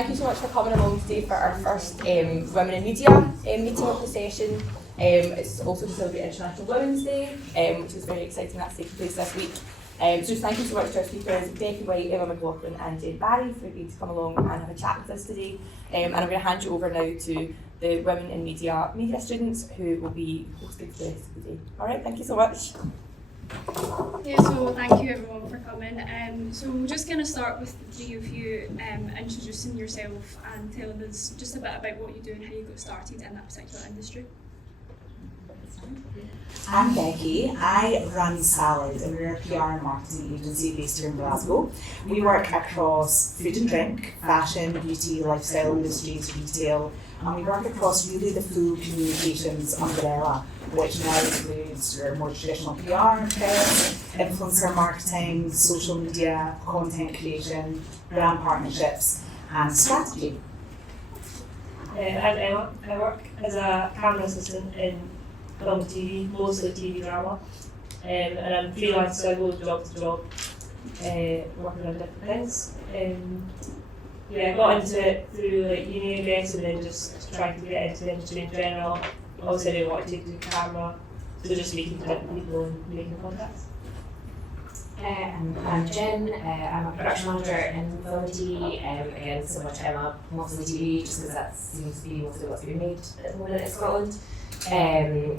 thank you so much for coming along today for our first Women in Media meeting of the session. It's also to celebrate International Women's Day, which is very exciting. That's taking place this week. So just thank you so much to our speakers, Becky White, MacLachlan and Jennifer Barrie, for agreeing to come along and have a chat with us today. And I'm going to hand you over now to the Women in Media students who will be hosting for the rest of the day. Alright, thank you so much. Yeah, so thank you everyone for coming. So we're just going to start with the three of you introducing yourself and telling us just a bit about what you do and how you got started in that particular industry. I'm Becky. I run Salad, and we're a PR and marketing agency based here in Glasgow. We work across food and drink, fashion, beauty, lifestyle industries, retail, and we work across really the full communications umbrella, which now includes your more traditional PR, press, influencer marketing, social media, content creation, brand partnerships, and strategy. I'm Emma. I work as a camera assistant in film and TV, mostly TV drama, and I'm freelance, so I go job to job, working on different things. I got into it through uni, I guess, and then just trying to get into the industry in general. Obviously, I didn't want to do camera, so just speaking to different people and making contacts. I'm Jen. I'm a production manager in film and TV. Again, similar to Emma, mostly TV, just because that seems to be mostly what's being made at the moment in Scotland. I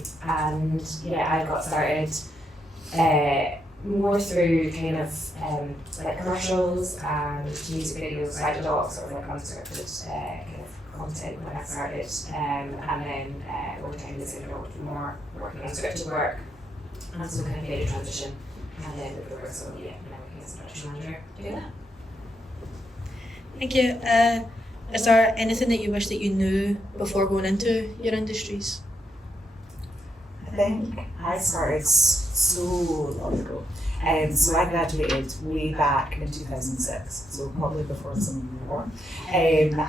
got started more through kind of commercials and music videos. So I did a lot of sort of unscripted kind of content when I started, and then over time I ended up more working on scripted work, and so kind of made a transition, and then the progress. So yeah, now working as a production manager doing that. Thank you. Is there anything that you wish that you knew before going into your industries? I think I started so long ago. So I graduated way back in 2006, so probably before some of you were born. And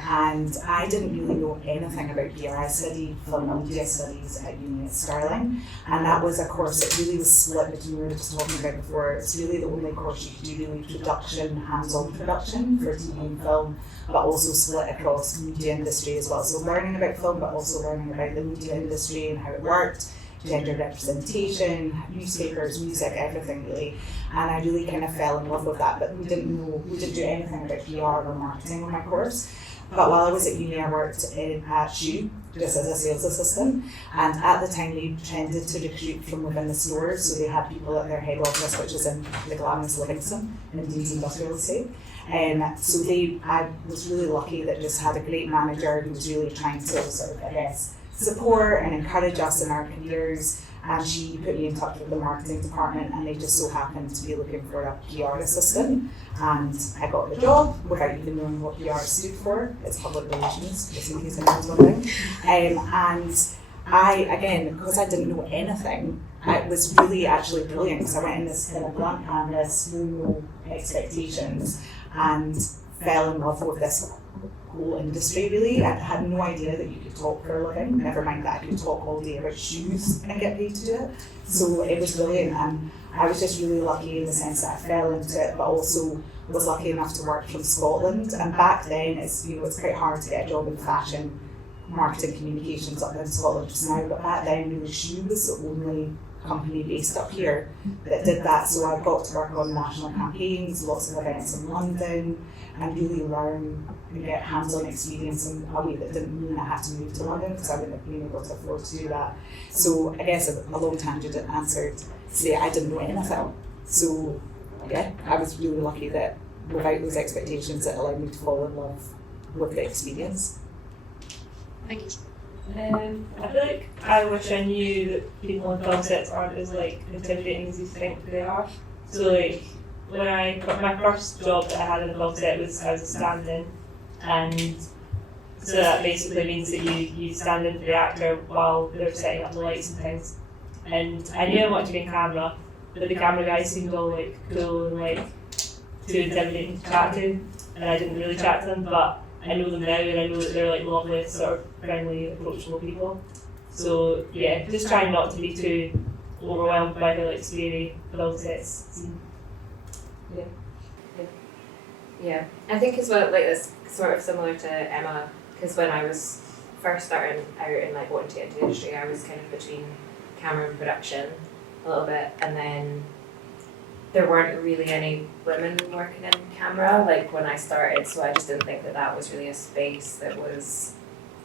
I didn't really know anything about PR. I studied film and media studies at uni at Stirling, and that was a course that really was split between, we were just talking about before, it's really the only course you could do really production, hands-on production for TV and film, but also split across media industry as well. So learning about film, but also learning about the media industry and how it worked, gender representation, newspapers, music, everything really. And I really kind of fell in love with that, but we didn't do anything about PR or marketing on my course. But while I was at uni, I worked at Shoe, just as a sales assistant, and at the time they tended to recruit from within the stores, so they had people at their head office, which is in the glamorous Livingston in Dean's Industrial Estate. I was really lucky that just had a great manager who was really trying to sort of, I guess, support and encourage us in our careers, and she put me in touch with the marketing department, and they just so happened to be looking for a PR assistant, and I got the job without even knowing what PR stood for. It's public relations, just in case anyone's wondering. And I, again, because I didn't know anything, it was really actually brilliant, because I went in this kind of blank canvas, no expectations, and fell in love with this whole industry really. I had no idea that you could talk for a living, never mind that I could talk all day about shoes and get paid to do it. So it was brilliant, and I was just really lucky in the sense that I fell into it, but also was lucky enough to work from Scotland. And back then it's quite hard to get a job in fashion, marketing, communications up in Scotland just now, but back then really Shoe was the only company based up here that did that. So I got to work on national campaigns, lots of events in London, and really learn and get hands-on experience in a way that didn't mean I had to move to London, because I wouldn't have been able to afford to do that. So I guess a long tangent answered to say I didn't know anything. So yeah, I was really lucky that without those expectations it allowed me to fall in love with the experience. Thank you. I feel like I wish I knew that people on film sets aren't as intimidating as you think they are. So when my first job that I had in a film set was I was a stand-in, and so that basically means that you stand in for the actor while they're setting up the lights and things. And I knew I wanted to be in camera, but the camera guys seemed all cool and too intimidating to chat to, and I didn't really chat to them, but I know them now, and I know that they're lovely, sort of friendly, approachable people. So yeah, just trying not to be too overwhelmed by the scary film sets. Yeah, I think as well, like it's sort of similar to Emma, because when I was first starting out and like wanting to get into the industry, I was kind of between camera and production a little bit, and then there weren't really any women working in camera like when I started, so I just didn't think that that was really a space that was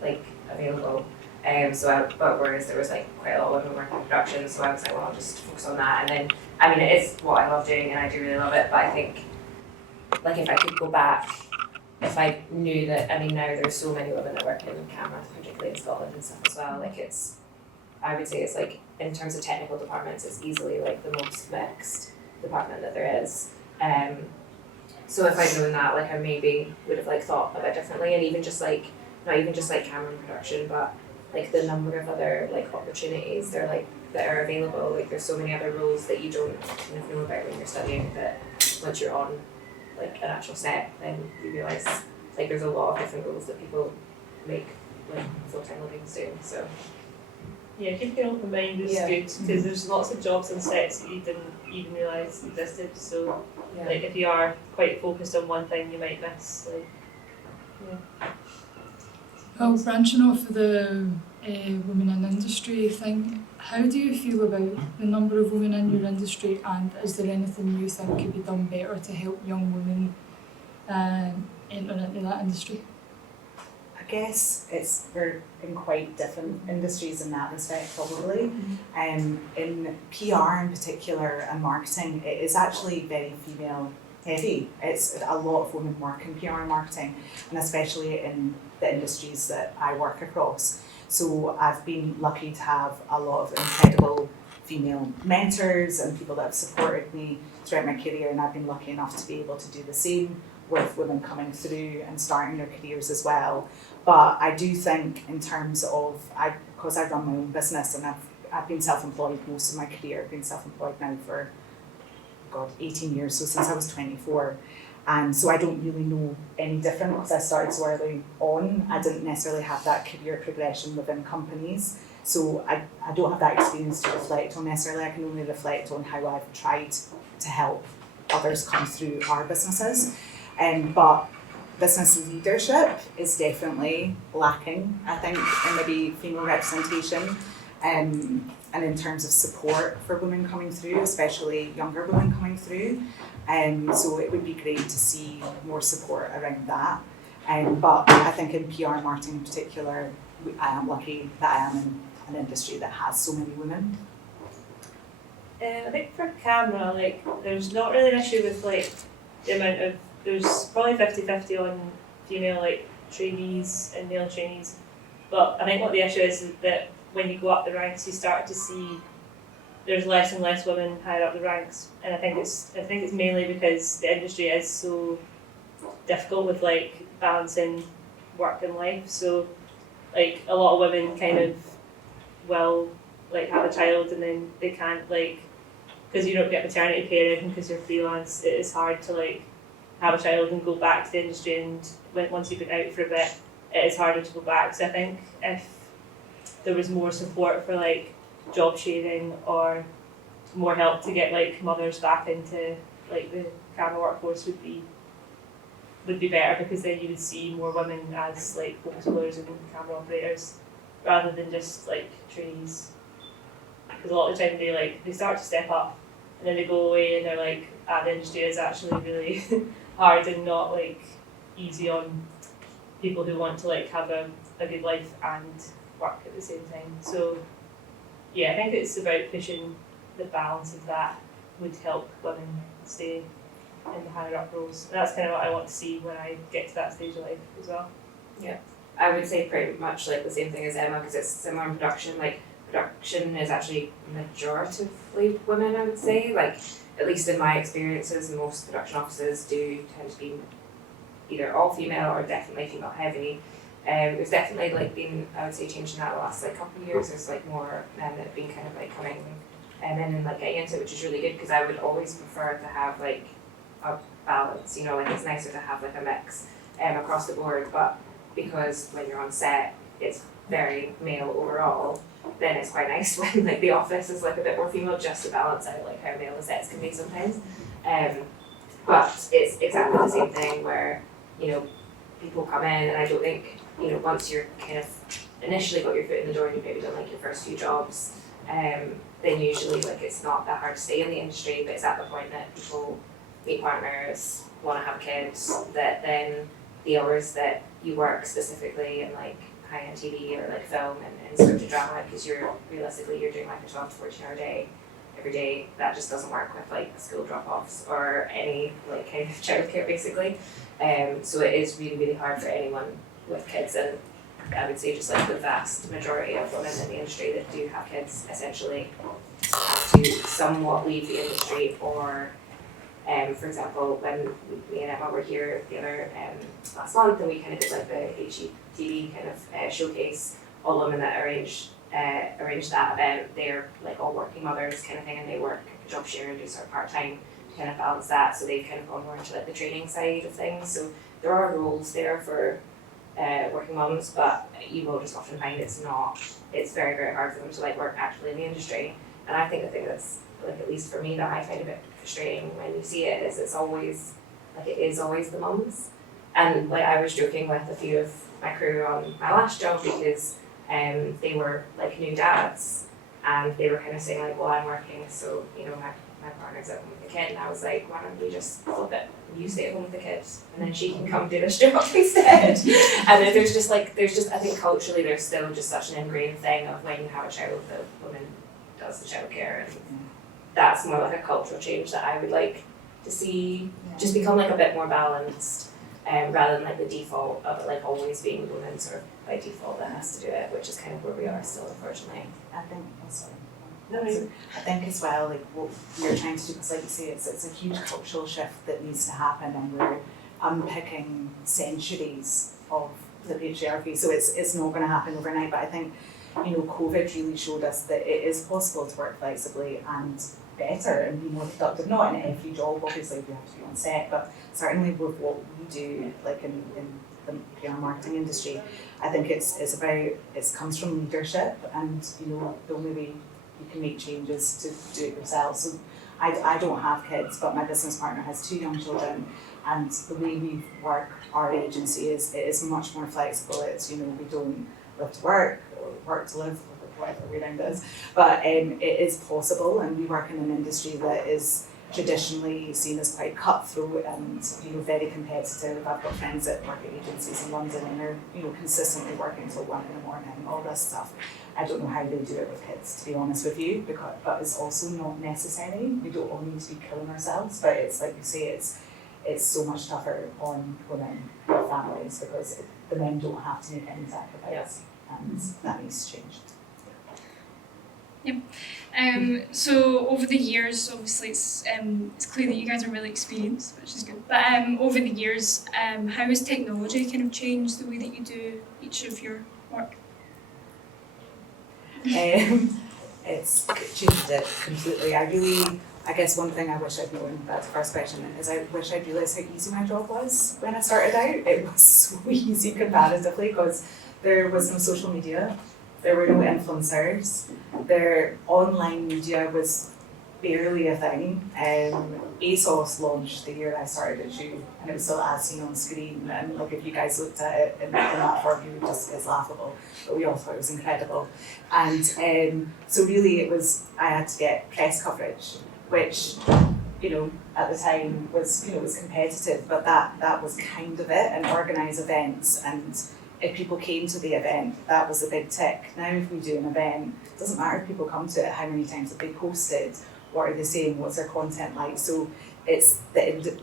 like available. But whereas there was like quite a lot of women working in production, so I was like, well, I'll just focus on that. And then, I mean, it is what I love doing, and I do really love it. But I think, like, if I could go back, if I knew that, I mean, now there's so many women that work in camera, particularly in Scotland and stuff as well. Like, I would say it's like in terms of technical departments, it's easily like the most mixed department that there is. So if I'd known that, like, I maybe would have like thought a bit differently, and even just like not even just like camera and production, but like the number of other like opportunities that are available. Like there's so many other roles that you don't kind of know about when you're studying, that once you're on like an actual set, then you realise like there's a lot of different roles that people make like full-time livings doing. So yeah, keeping an open mind is good, because there's lots of jobs and sets that you didn't even realise existed. So like if you are quite focused on one thing, you might miss like Well, branching off of the women in industry thing, how do you feel about the number of women in your industry, and is there anything you think could be done better to help young women enter into that industry? I guess we're in quite different industries in that respect, probably. In PR in particular and marketing, it is actually very female heavy. It's a lot of women work in PR and marketing, and especially in the industries that I work across. So I've been lucky to have a lot of incredible female mentors and people that have supported me throughout my career, and I've been lucky enough to be able to do the same with women coming through and starting their careers as well. But I do think in terms of, because I run my own business and I've been self-employed most of my career. I've been self-employed now for 18 years, so since I was 24. And so I don't really know any different because I started so early on. I didn't necessarily have that career progression within companies. So I don't have that experience to reflect on necessarily. I can only reflect on how I've tried to help others come through our businesses. But business leadership is definitely lacking, I think, in maybe female representation. And in terms of support for women coming through, especially younger women coming through. So it would be great to see more support around that. But I think in PR and marketing in particular, I am lucky that I am in an industry that has so many women. I think for camera, like there's not really an issue with like the amount of, there's probably 50-50 on female like trainees and male trainees. But I think what the issue is that when you go up the ranks, you start to see there's less and less women higher up the ranks, and I think it's mainly because the industry is so difficult with like balancing work and life. So like a lot of women kind of will like have a child and then they can't, like, because you don't get maternity pay or anything because you're freelance, it is hard to like have a child and go back to the industry, and once you've been out for a bit, it is harder to go back. So I think if there was more support for like job sharing or more help to get like mothers back into like the camera workforce would be better, because then you would see more women as like photographers and camera operators rather than just like trainees. Because a lot of the time they start to step up and then they go away and they're like, the industry is actually really hard and not like easy on people who want to like have a good life and work at the same time. So yeah, I think it's about pushing the balance of that would help women stay in the higher up roles. And that's kind of what I want to see when I get to that stage of life as well. yeah, I would say pretty much like the same thing as Emma, because it's similar in production. Like production is actually majoritively women, I would say. Like at least in my experiences, most production offices do tend to be either all female or definitely female heavy. There's definitely like been, I would say, changing that the last like couple of years. There's like more men that have been kind of like coming in and like getting into it, which is really good, because I would always prefer to have like a balance, you know, like it's nicer to have like a mix across the board. But because when you're on set it's very male overall, then it's quite nice when like the office is like a bit more female, just to balance out like how male the sets can be sometimes. but it's exactly the same thing where, you know, people come in, and I don't think, you know, once you're kind of initially got your foot in the door and you've maybe done like your first few jobs, then usually like it's not that hard to stay in the industry, but it's at the point that people meet partners, want to have kids, that then the hours that you work specifically in like high-end TV or like film and scripted drama, because you're doing like a 12 to 14 hour day every day, that just doesn't work with like school drop-offs or any like kind of childcare basically. So it is really, really hard for anyone with kids, and I would say just like the vast majority of women in the industry that do have kids essentially have to somewhat leave the industry, or for example, when me and Emma were here the other last month, and we kind of did like the HGTV kind of showcase, all women that arranged that event, they're like all working mothers kind of thing, and they work a job share and do sort of part-time to kind of balance that, so they've kind of gone more into like the training side of things. So there are roles there for working mums, but you will just often find it's very, very hard for them to like work actively in the industry. And I think the thing that's like, at least for me, that I find a bit frustrating when you see it is it is always the mums. And like I was joking with a few of my crew on my last job, because they were like new dads, and they were kind of saying like, well, I'm working, so you know my partner's at home with the kid, and I was like, why don't we just flip it? You stay at home with the kids, and then she can come do this job instead. And then there's just I think culturally there's still just such an ingrained thing of when you have a child, the woman does the childcare, and that's more like a cultural change that I would like to see just become like a bit more balanced, rather than like the default of it like always being the woman sort of by default that has to do it, which is kind of where we are still, unfortunately. I think I think as well, like what we're trying to do, because like you say, it's a huge cultural shift that needs to happen, and we're unpicking centuries of the patriarchy, so it's not going to happen overnight. But I think, you know, COVID really showed us that it is possible to work flexibly and better and be more productive. Not in every job, obviously, we have to be on set, but certainly with what we do, like in the PR marketing industry, I think it comes from leadership, and you know, the only way you can make changes to do it yourself. So I don't have kids, but my business partner has 2 young children, and the way we work our agency is much more flexible. It's, you know, we don't live to work or work to live, whatever way around it is, but it is possible, and we work in an industry that is traditionally seen as quite cutthroat and, you know, very competitive. I've got friends that work at agencies in London, and they're, you know, consistently working until 1 a.m, all this stuff. I don't know how they do it with kids, to be honest with you, but it's also not necessary. We don't all need to be killing ourselves, but it's like you say, it's so much tougher on women with families, because the men don't have to make any sacrifice, and that needs to change. So over the years, obviously it's clear that you guys are really experienced, which is good. But over the years, how has technology kind of changed the way that you do each of your work? It's changed it completely. I guess one thing I wish I'd known, that's the first question, is I wish I'd realised how easy my job was when I started out. It was so easy comparatively, because there was no social media, there were no influencers, their online media was barely a thing. ASOS launched the year I started at SHU, and it was still as seen on screen, and like if you guys looked at it in that form, you would just, it's laughable, but we all thought it was incredible. And so really I had to get press coverage, which, you know, at the time was, you know, was competitive, but that was kind of it, and organise events, and if people came to the event, that was a big tick. Now if we do an event, it doesn't matter if people come to it, how many times have they posted, what are they saying, what's their content like. So it's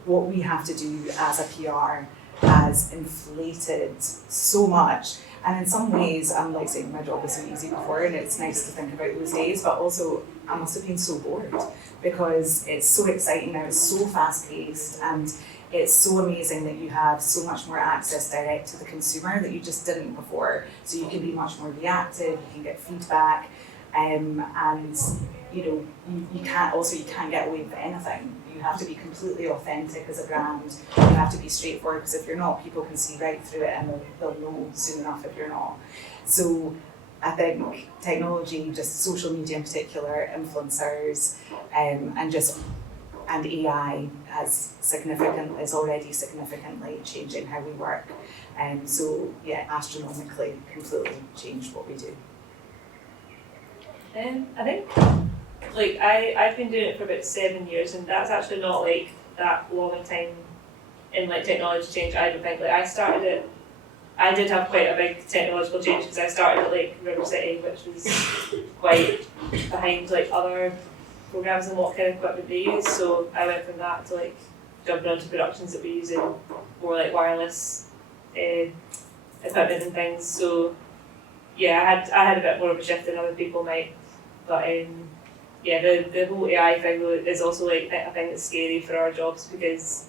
what we have to do as a PR has inflated so much. And in some ways, I'm like saying my job was so easy before, and it's nice to think about those days, but also I must have been so bored, because it's so exciting now, it's so fast paced, and it's so amazing that you have so much more access direct to the consumer that you just didn't before. So you can be much more reactive, you can get feedback, and you know, you can't get away with anything. You have to be completely authentic as a brand. You have to be straightforward, because if you're not, people can see right through it, and they'll know soon enough if you're not. So I think technology, just social media in particular, influencers, and just and AI is already significantly changing how we work. So yeah, astronomically, completely changed what we do. I think like I've been doing it for about 7 years, and that's actually not like that long a time in like technology change. I don't think. Like I did have quite a big technological change because I started at like River City, which was quite behind like other programs and what kind of equipment they use. So I went from that to like jumping onto productions that we use in more like wireless equipment and things. So yeah, I had a bit more of a shift than other people might. But yeah, the whole AI thing is also like I think it's scary for our jobs because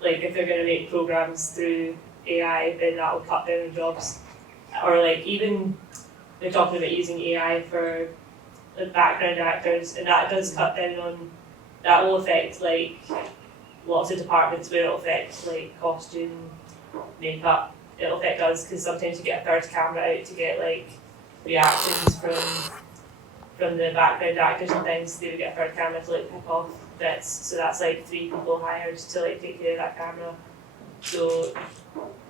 like if they're going to make programs through AI, then that will cut down on jobs. Or like even they're talking about using AI for the background actors, and that does cut down on, that will affect like lots of departments where it'll affect like costume, makeup, it'll affect us because sometimes you get a third camera out to get like reactions from the background actors and things. They would get a third camera to like pick off bits, so that's like 3 people hired to like take care of that camera. So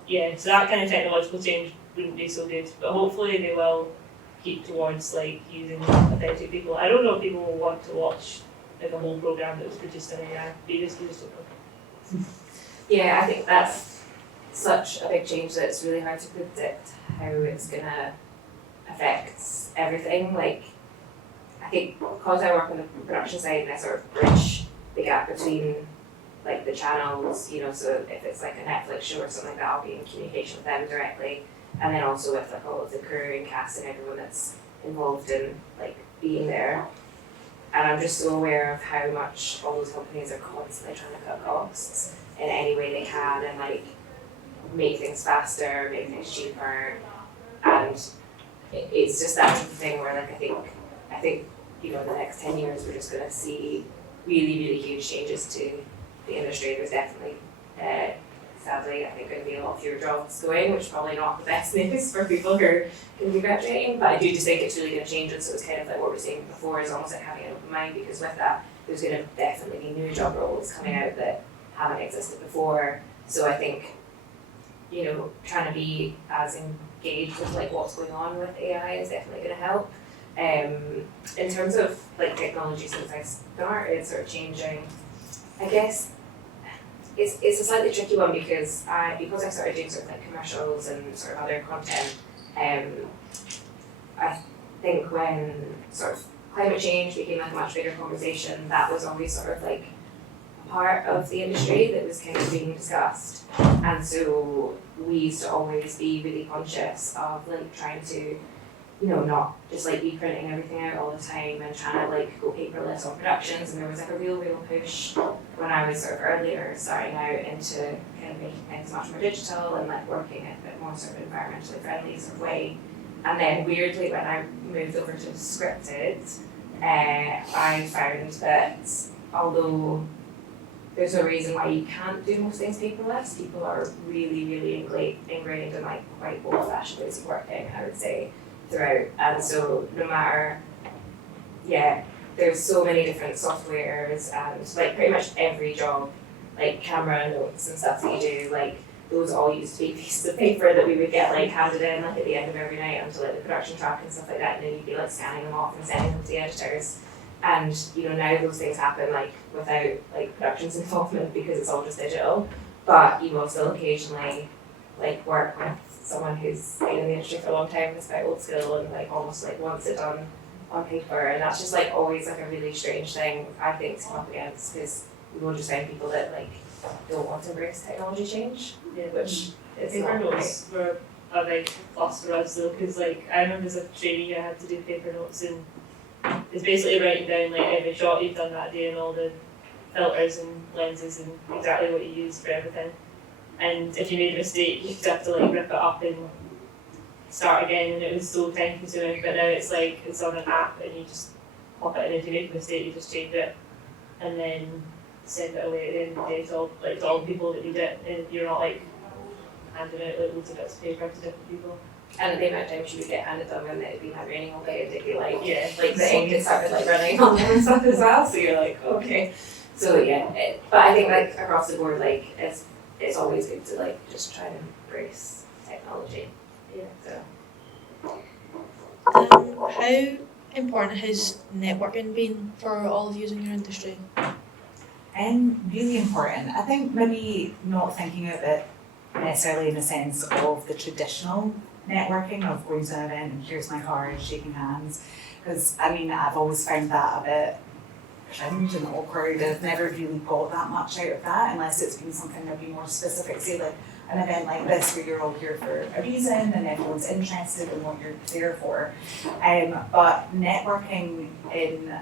yeah, so that kind of technological change wouldn't be so good, but hopefully they will keep towards like using authentic people. I don't know if people will want to watch like a whole program that was produced in AI. They just don't know. Yeah, I think that's such a big change that it's really hard to predict how it's gonna affect everything. Like, I think because I work on the production side and I sort of bridge the gap between like the channels, you know, so if it's like a Netflix show or something like that, I'll be in communication with them directly, and then also with like all of the crew and cast and everyone that's involved in like being there. And I'm just so aware of how much all those companies are constantly trying to cut costs in any way they can and like make things faster, make things cheaper, and it's just that type of thing where like I think you know in the next 10 years we're just going to see really, really huge changes to the industry. There's definitely, sadly, I think going to be a lot fewer jobs going, which is probably not the best news for people who are going to be graduating, but I do just think it's really going to change it. So it's kind of like what we were saying before, is almost like having an open mind, because with that there's going to definitely be new job roles coming out that haven't existed before. So I think, you know, trying to be as engaged with like what's going on with AI is definitely going to help. In terms of like technology, since I started sort of changing, I guess it's a slightly tricky one because I started doing sort of like commercials and sort of other content. I think when sort of climate change became like a much bigger conversation, that was always sort of like a part of the industry that was kind of being discussed, and so we used to always be really conscious of like trying to, you know, not just like be printing everything out all the time and trying to like go paperless on productions. And there was like a real push when I was sort of earlier starting out into kind of making things much more digital and like working in a bit more sort of environmentally friendly sort of way. And then weirdly when I moved over to scripted, I found that although there's no reason why you can't do most things paperless, people are really, really ingrained in like quite old-fashioned ways of working, I would say, throughout. And so no matter, there's so many different softwares, and like pretty much every job, like camera notes and stuff that you do, like those all used to be pieces of paper that we would get like handed in like at the end of every night onto like the production track and stuff like that, and then you'd be like scanning them off and sending them to the editors. And you know, now those things happen like without like production's involvement because it's all just digital, but you will still occasionally like work with someone who's been in the industry for a long time and is quite old school and like almost like wants it done on paper, and that's just like always like a really strange thing I think to come up against, because we will just find people that like don't want to embrace technology change, which is paper not notes were a big plus for us though, because like I remember as a trainee I had to do paper notes, and it's basically writing down like every shot you've done that day and all the filters and lenses and exactly what you use for everything. And if you made a mistake, you'd have to like rip it up and start again, and it was so time consuming. But now it's like it's on an app and you just pop it in. If you make a mistake, you just change it and then send it away at the end of the day to all the people that need it, and you're not like handing out like loads of bits of paper to different people. And the amount of times you would get handed them and it'd be raining all day, and it'd be like, Yeah, like the ink had started like running on them and stuff as well. So you're like, okay. So yeah, but I think like across the board, like it's always good to like just try and embrace technology. Yeah. So. How important has networking been for all of you in your industry? Really important. I think maybe not thinking of it necessarily in the sense of the traditional networking of going to an event and here's my card, shaking hands. Because I mean, I've always found that a bit cringe and awkward. I've never really got that much out of that unless it's been something maybe more specific, say like an event like this where you're all here for a reason and everyone's interested in what you're there for. But networking in,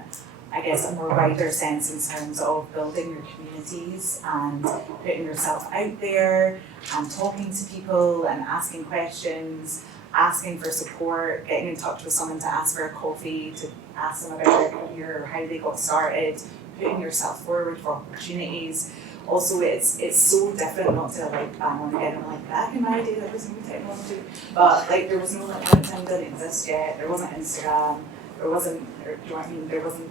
I guess, a more wider sense in terms of building your communities and putting yourself out there and talking to people and asking questions, asking for support, getting in touch with someone to ask for a coffee, to ask them about their career or how they got started, putting yourself forward for opportunities. Also, it's so different not to like bang on again and like back in my day there was no technology, but like there was no like LinkedIn didn't exist yet, there wasn't Instagram, there wasn't, or, do you know what I mean, there wasn't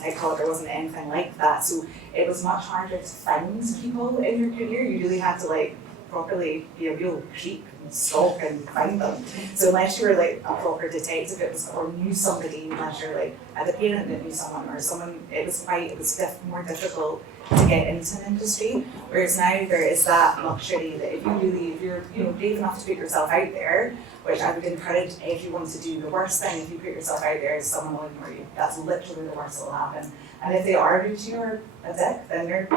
TikTok, there wasn't anything like that. So it was much harder to find people in your career. You really had to like properly be a real creep and stalk and find them. So unless you were like a proper detective, it was, or knew somebody, unless you're like a parent that knew someone or someone, it was more difficult to get into an industry. Whereas now there is that luxury that if you're brave enough to put yourself out there, which I would encourage everyone to do. The worst thing if you put yourself out there is someone will ignore you. That's literally the worst that will happen. And if they are rude to you or a dick, then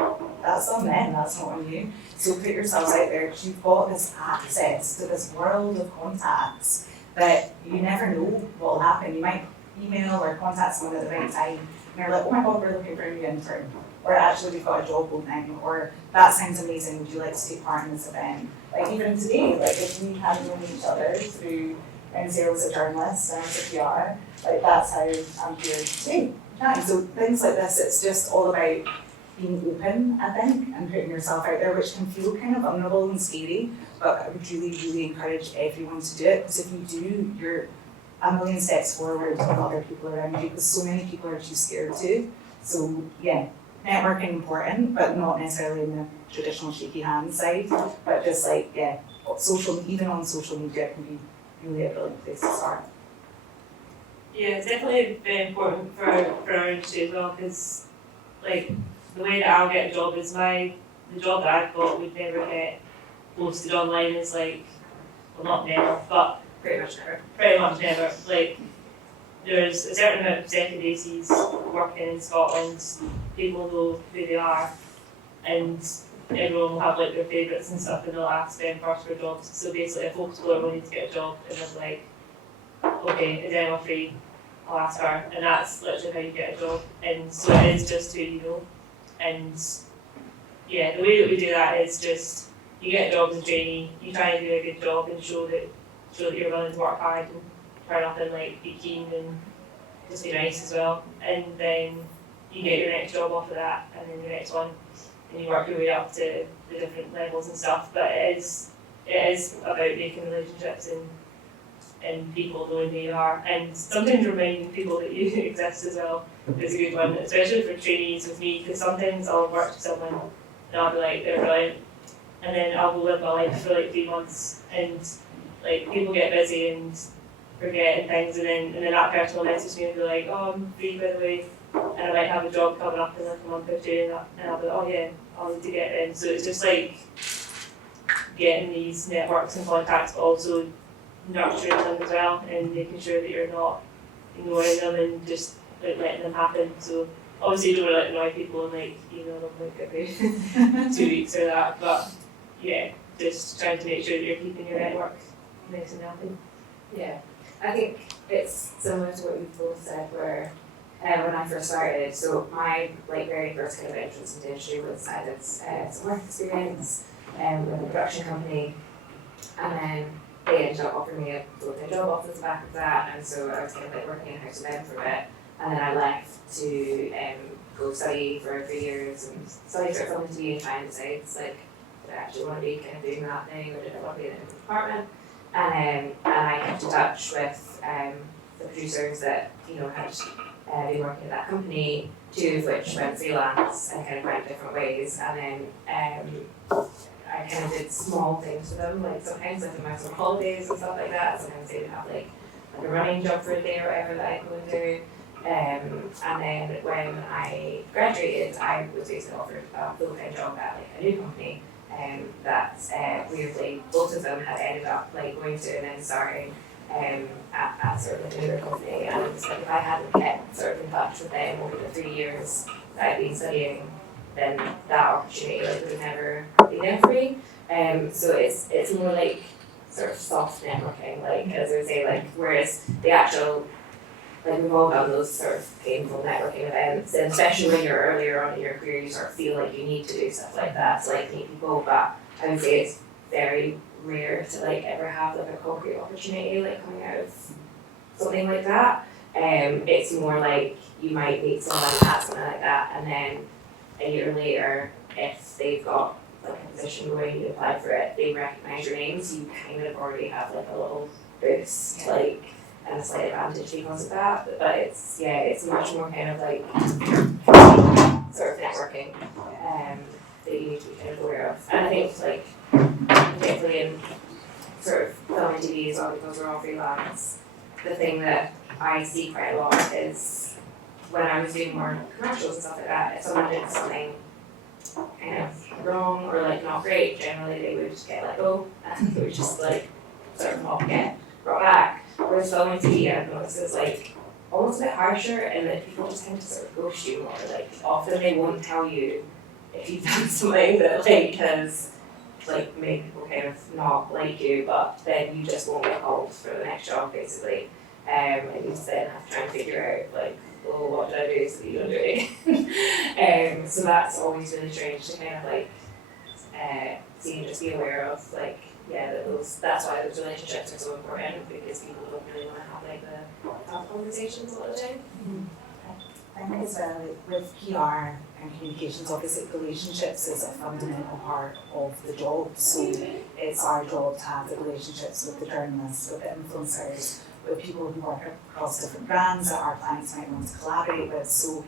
that's on them, that's not on you. So put yourselves out there because you've got this access to this world of contacts that you never know what will happen. You might email or contact someone at the right time and they're like, oh my god, we're looking for a new intern. Or actually we've got a job opening, or that sounds amazing, would you like to take part in this event? Like even today, like if we had known each other through, and say I was a journalist and I was a PR, like that's how I'm here today. So things like this, it's just all about being open, I think, and putting yourself out there, which can feel kind of vulnerable and scary, but I would really, really encourage everyone to do it, because if you do, you're a million steps forward with other people around you, because so many people are too scared to. So yeah, networking important, but not necessarily in the traditional shaky hand side, but just like, yeah, even on social media can be really a brilliant place to start. Yeah, it's definitely very important for our industry as well, because like the way that I'll get a job is the job that I've got would never get posted online. Is like, well, not never, but Pretty much never. Pretty much never. Like there's a certain amount of second aces working in Scotland. People know who they are, and everyone will have like their favourites and stuff, and they'll ask them first for jobs. So basically, if folks will need to get a job, and they're like, okay, is Emma free? I'll ask her, and that's literally how you get a job. And so it is just who you know. And yeah, the way that we do that is just you get a job as a trainee, you try and do a good job and show that you're willing to work hard and turn up and like be keen and just be nice as well. And then you get your next job off of that, and then your next one, and you work your way up to the different levels and stuff. But it is about making relationships and people knowing who you are, and sometimes reminding people that you exist as well is a good one, especially for trainees with me, because sometimes I'll work with someone and I'll be like, they're brilliant, and then I'll go live my life for like 3 months, and like people get busy and forget and things, and then that person will message me and be like, oh, I'm free by the way, and I might have a job coming up in like a month or two, and I'll be like, oh yeah, I'll need to get in. So it's just like getting these networks and contacts, but also nurturing them as well, and making sure that you're not ignoring them and just like letting them happen. So obviously you don't want to annoy people and like them like every 2 weeks or that, but yeah, just trying to make sure that you're keeping your network nice and healthy. Yeah, I think it's similar to what you've both said, where when I first started, so my like very first kind of entrance into the industry was I did some work experience with a production company, and then they ended up offering me a full-time job off the back of that, and so I was kind of like working in-house with them for a bit, and then I left to go study for 3 years and study for film and TV and try and decide like, do I actually want to be kind of doing that thing, or did I want to be in a different department? And I kept in touch with the producers that, you know, had been working at that company, two of which went freelance and kind of went different ways. And then I kind of did small things for them, like sometimes like in my summer holidays and stuff like that. Sometimes they would have like a running job for a day or whatever that I go and do. And then when I graduated, I was basically offered a full-time job at like a new company that weirdly both of them had ended up like going to and then starting at sort of like a newer company. And it was like if I hadn't kept sort of in touch with them over the 3 years that I'd been studying, then that opportunity like would have never been there for me. So it's more like sort of soft networking, like as I would say, like whereas the actual like we've all done those sort of painful networking events, and especially when you're earlier on in your career, you sort of feel like you need to do stuff like that to like meet people. But I would say it's very rare to like ever have like a concrete opportunity like coming out of something like that. It's more like you might meet someone at something like that, and then a year later, if they've got like a position going, you apply for it, they recognise your name, so you kind of already have like a little boost, like. And a slight advantage because of that, but it's much more kind of like sort of networking that you need to be kind of aware of. And I think like particularly in sort of film and TV as well, because we're all freelance, the thing that I see quite a lot is when I was doing more commercials and stuff like that, if someone did something kind of wrong or like not great, generally they would get let go and they would just like sort of not get brought back. Whereas film and TV, I've noticed is like almost a bit harsher, and that people just tend to sort of ghost you more. Like often they won't tell you if you've done something that like has like made people kind of not like you, but then you just won't get called for the next job basically. And you just then have to try and figure out like, oh, what did I do so that you don't do it again? So that's always really strange to kind of like see and just be aware of, like, yeah, that's why those relationships are so important, because people don't really want to have like the tough conversations all the time. I think as well, with PR and communications, obviously relationships is a fundamental part of the job. So it's our job to have the relationships with the journalists, with the influencers, with people who work across different brands that our clients might want to collaborate with. So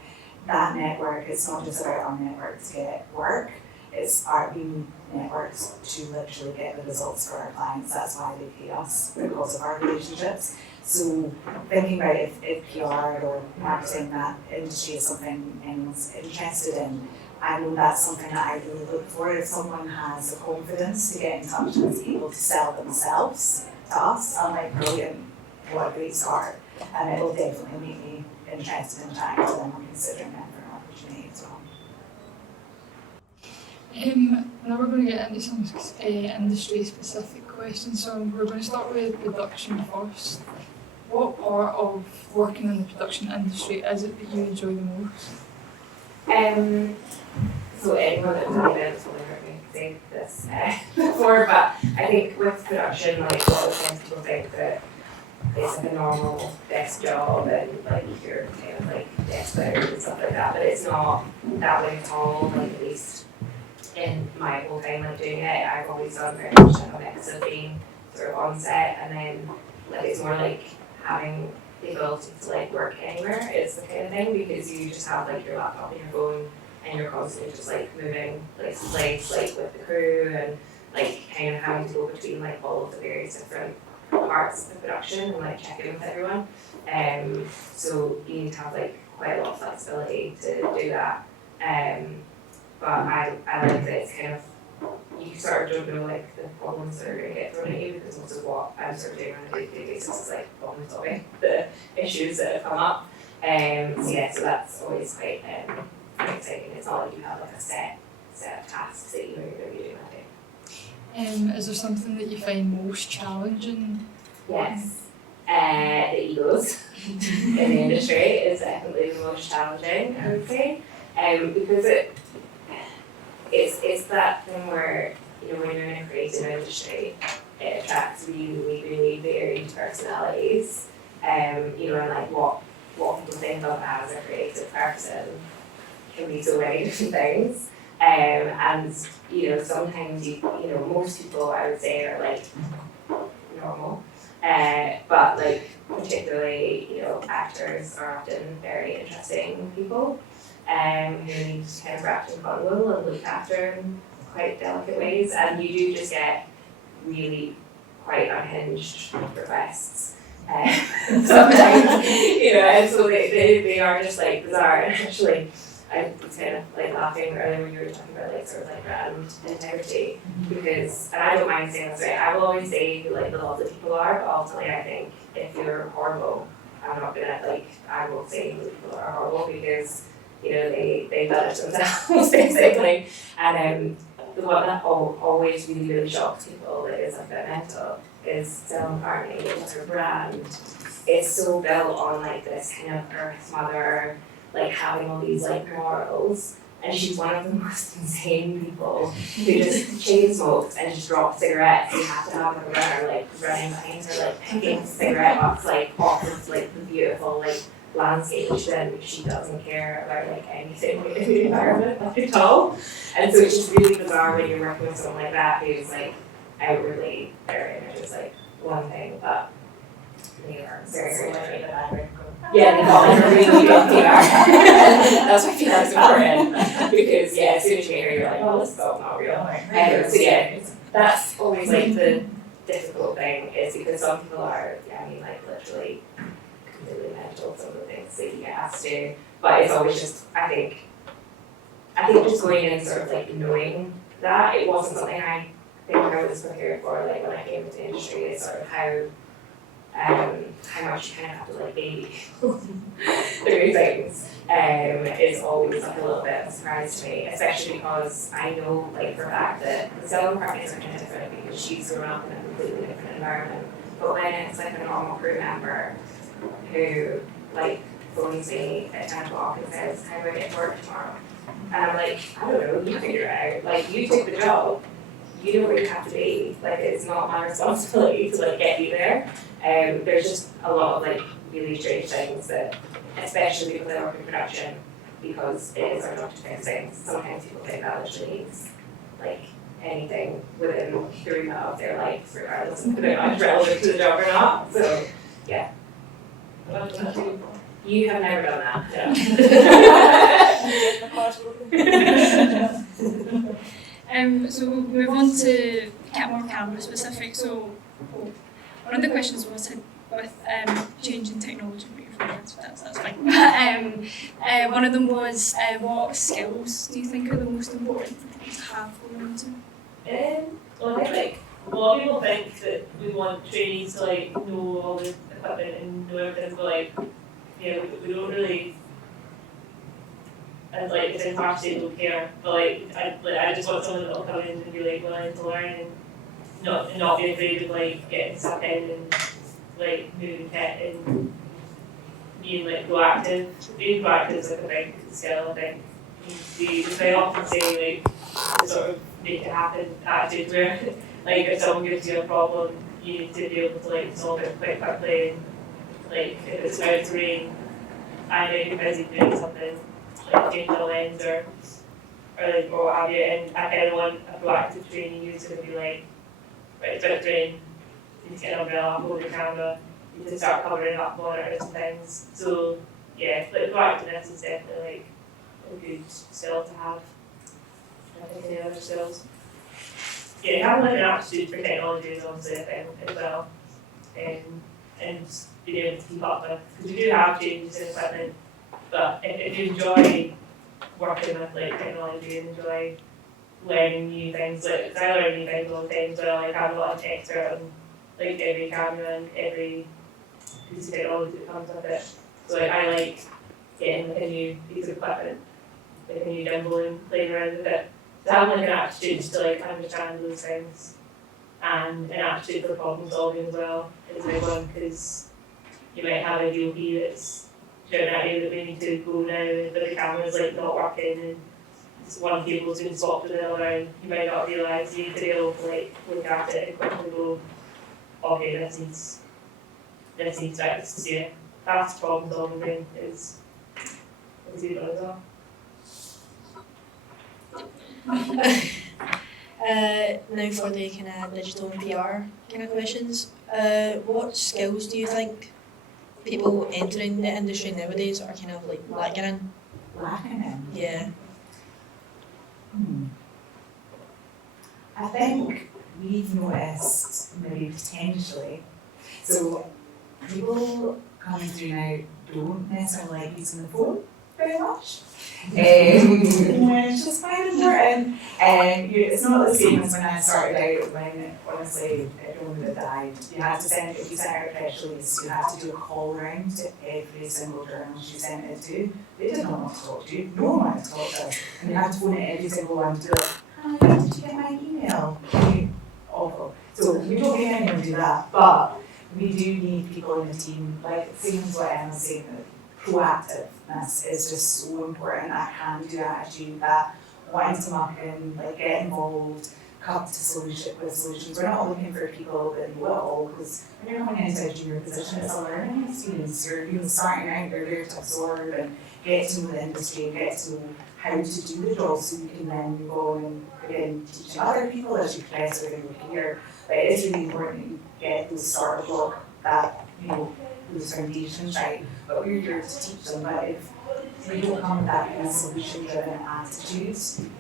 that network, it's not just about our network to get work, it's we need networks to literally get the results for our clients. That's why they pay us, because of our relationships. So thinking about if PR or marketing, that industry is something anyone's interested in, I know that's something that I really look for. If someone has the confidence to get in touch and is able to sell themselves to us, I'm like, brilliant, what a great start. And it will definitely make me interested in chatting to them or considering them for an opportunity as well. Now we're going to get into some industry-specific questions. So we're going to start with production first. What part of working in the production industry is it that you enjoy the most? So anyone that really knows will heard me say this before, but I think with production, like a lot of times people think that it's like a normal desk job and like you're kind of like desk bound and stuff like that, but it's not that way at all. Like at least in my whole time like doing it, I've always done very much like a mix of being sort of on set, and then like it's more like having the ability to like work anywhere is the kind of thing, because you just have like your laptop and your phone and you're constantly just like moving place to place like with the crew, and like kind of having to go between like all of the various different parts of the production and like check in with everyone. So you need to have like quite a lot of flexibility to do that. But I like that it's kind of, you sort of don't know like the problems that are going to get thrown at you, because most of what I'm sort of doing on a day-to-day basis is like problem solving the issues that have come up. So that's always quite exciting. It's not like you have like a set of tasks that you know you're going to be doing that day. Is there something that you find most challenging? Yes. The egos in the industry is definitely the most challenging, I would say. Because it's that thing where, you know, when you're in a creative industry, it attracts really, really varied personalities. You know, and like what people think of as a creative person can be so many different things. And you know, sometimes you know, most people I would say are like normal. But like particularly, actors are often very interesting people who need kind of wrapped in cotton wool and looked after in quite delicate ways, and you do just get really quite unhinged requests. Sometimes, and so they are just like bizarre, and actually I was kind of like laughing earlier when you were talking about like sort of like brand integrity, because, and I don't mind saying this, right, I will always say who like the lovely people are, but ultimately I think if you're horrible, I'm not gonna I won't say who the people are horrible, because they've done it themselves basically. And the one that always really shocks people that is like a bit mental is Stella McCartney, which is her brand. It's so built on like this kind of earth mother, like having all these like morals, and she's one of the most insane people who just chain smokes and just drops cigarettes. You have to have a runner like running behind her, like picking cigarette butts like off of like the beautiful like landscape she's in, because she doesn't care about like anything in the environment at all. And so it's just really bizarre when you're working with someone like that who's like outwardly very image is like one thing, but they are very different. Yeah, they call it really good PR. That's why PR is important, because as soon as you hear, you're like, oh, this is all not real. So that's always like the difficult thing, is because some people are, like literally completely mental, some of the things that you get asked to do. But it's always just, I think just going in and sort of like knowing that it wasn't something I think I was prepared for, like when I came into the industry, is sort of how much you kind of have to like baby through things is always like a little bit of a surprise to me, especially because I know like for a fact that the Stella McCartney is kind of different because she's grown up in a completely different environment. But when it's like a normal crew member who like phones me at 10 o'clock and says, how do I get to work tomorrow? And I'm like, I don't know, you figure it out. Like, you take the job, you know where you have to be. Like, it's not my responsibility to like get you there. There's just a lot of like really strange things that, especially because I work in production, because it is our job to fix things. Sometimes people think that literally means like anything within the remit of their life, regardless of whether or not it's relevant to the job or not. So, yeah. You have never done that. So we'll move on to get more camera specific. So one of the questions was with changing technology, that's fine. But one of them was what skills do you think are the most important for people to have going into? Well, I think like a lot of people think that we want trainees to like know all the equipment and know everything, but like we don't really. And like it's hard to say don't care, but I just want someone that will come in and be like willing to learn and not be afraid of like getting stuck in and like moving kit and being like proactive. Being proactive is like a big skill, I think. They often say like to sort of make it happen attitude where like if someone gives you a problem, you need to be able to like solve it quite quickly. And like if it's about to rain, I know you're busy doing something, like change the lens or what have you, and I kind of want a proactive trainee who's going to be like, right, it's about to rain, you need to get an umbrella, hold your camera, you need to start covering up monitors and things. So yeah, like proactiveness is definitely like a good skill to have. I think any other skills. Yeah, having like an aptitude for technology is obviously a thing as well, and being able to keep up with, because we do have changes in equipment, but if you enjoy working with like technology and enjoy learning new things, like I learn new things all the time, so I have a lot of expert on like every camera and every piece of technology that comes with it. So like I like getting like a new piece of equipment, like a new gimbal and playing around with it. So having like an aptitude to like understand those things and an aptitude for problem solving as well is a big one, because you might have a DOP that's showing at you that we need to go now, but the camera's like not working and it's one cable's been swapped with another, and you might not realise you need to be able to like look at it and quickly go, okay, this needs fixed. So yeah, fast problem solving is a good one as well. Now for the kind of digital and PR kind of questions. What skills do you think people entering the industry nowadays are kind of like lacking in? Lacking in. Yeah. I think we've noticed maybe potentially, so people coming through now don't necessarily like using the phone very much. Which is quite important. It's not the same as when I started out, when honestly everyone would have died. You had to send, if you sent out a press release, you had to do a call round to every single journalist you sent it to. They did not want to talk to you, no one wanted to talk to us. And you had to phone it every single one to like, hi, did you get my email? Awful. So we don't make anyone do that, but we do need people in the team, like same as what Emma's saying, that proactiveness is just so important. That can-do attitude, that wanting to muck in, like get involved, come to solutions. We're not looking for people that know it all, because when you're coming into a junior position, it's a learning experience. You're starting out, you're there to absorb and get to know the industry and get to know how to do the job, so you can then go and begin teaching other people as you progress within your career. But it is really important that you get those starter block, that, you know, those foundations right. But we're here to teach them. But if we don't come with that kind of solution-driven attitude,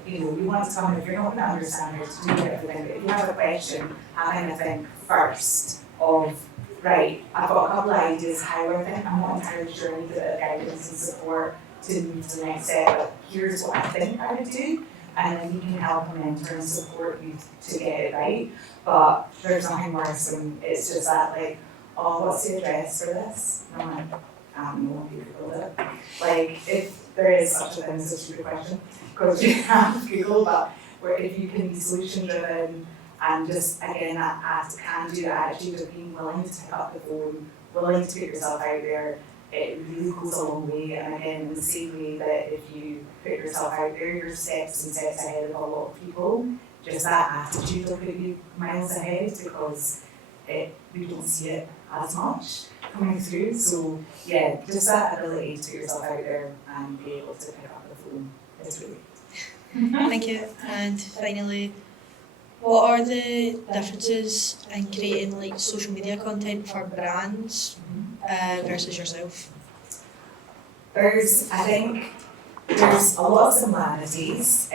you know, you want to come, if you're not going to understand how to do everything, but if you have a question, having a think first of, right, I've got a couple of ideas how I think, I'm not entirely sure, I need a bit of guidance and support to move to the next step, but here's what I think I would do, and then you can help and mentor and support you to get it right. But there's nothing worse when it's just that, like, oh, what's the address for this? And I'm like, I don't know what you Google it. Like, if there is such a thing as a stupid question, because you have Google, but where if you can be solution driven and just, again, that can-do attitude of being willing to pick up the phone, willing to put yourself out there, it really goes a long way. And again, in the same way that if you put yourself out there, you're steps and steps ahead of a lot of people. Just that attitude will put you miles ahead, because you don't see it as much coming through. So yeah, just that ability to put yourself out there and be able to pick up the phone is really. Thank you. And finally, what are the differences in creating like social media content for brands versus yourself? I think there's a lot of similarities,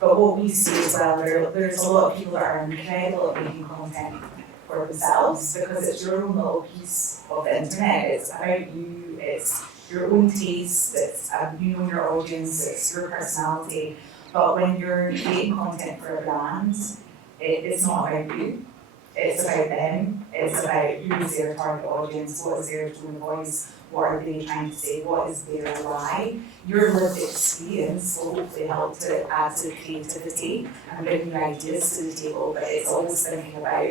but what we see as well, there's a lot of people that are incredible at making content for themselves, because it's your own little piece of the internet. It's about you, it's your own taste, it's you know your audience, it's your personality. But when you're creating content for a brand, it's not about you. It's about them. It's about who's their target audience, what is their tone of voice, what are they trying to say, what is their why. Your lived experience will hopefully help to add to the creativity and bring new ideas to the table, but it's always thinking about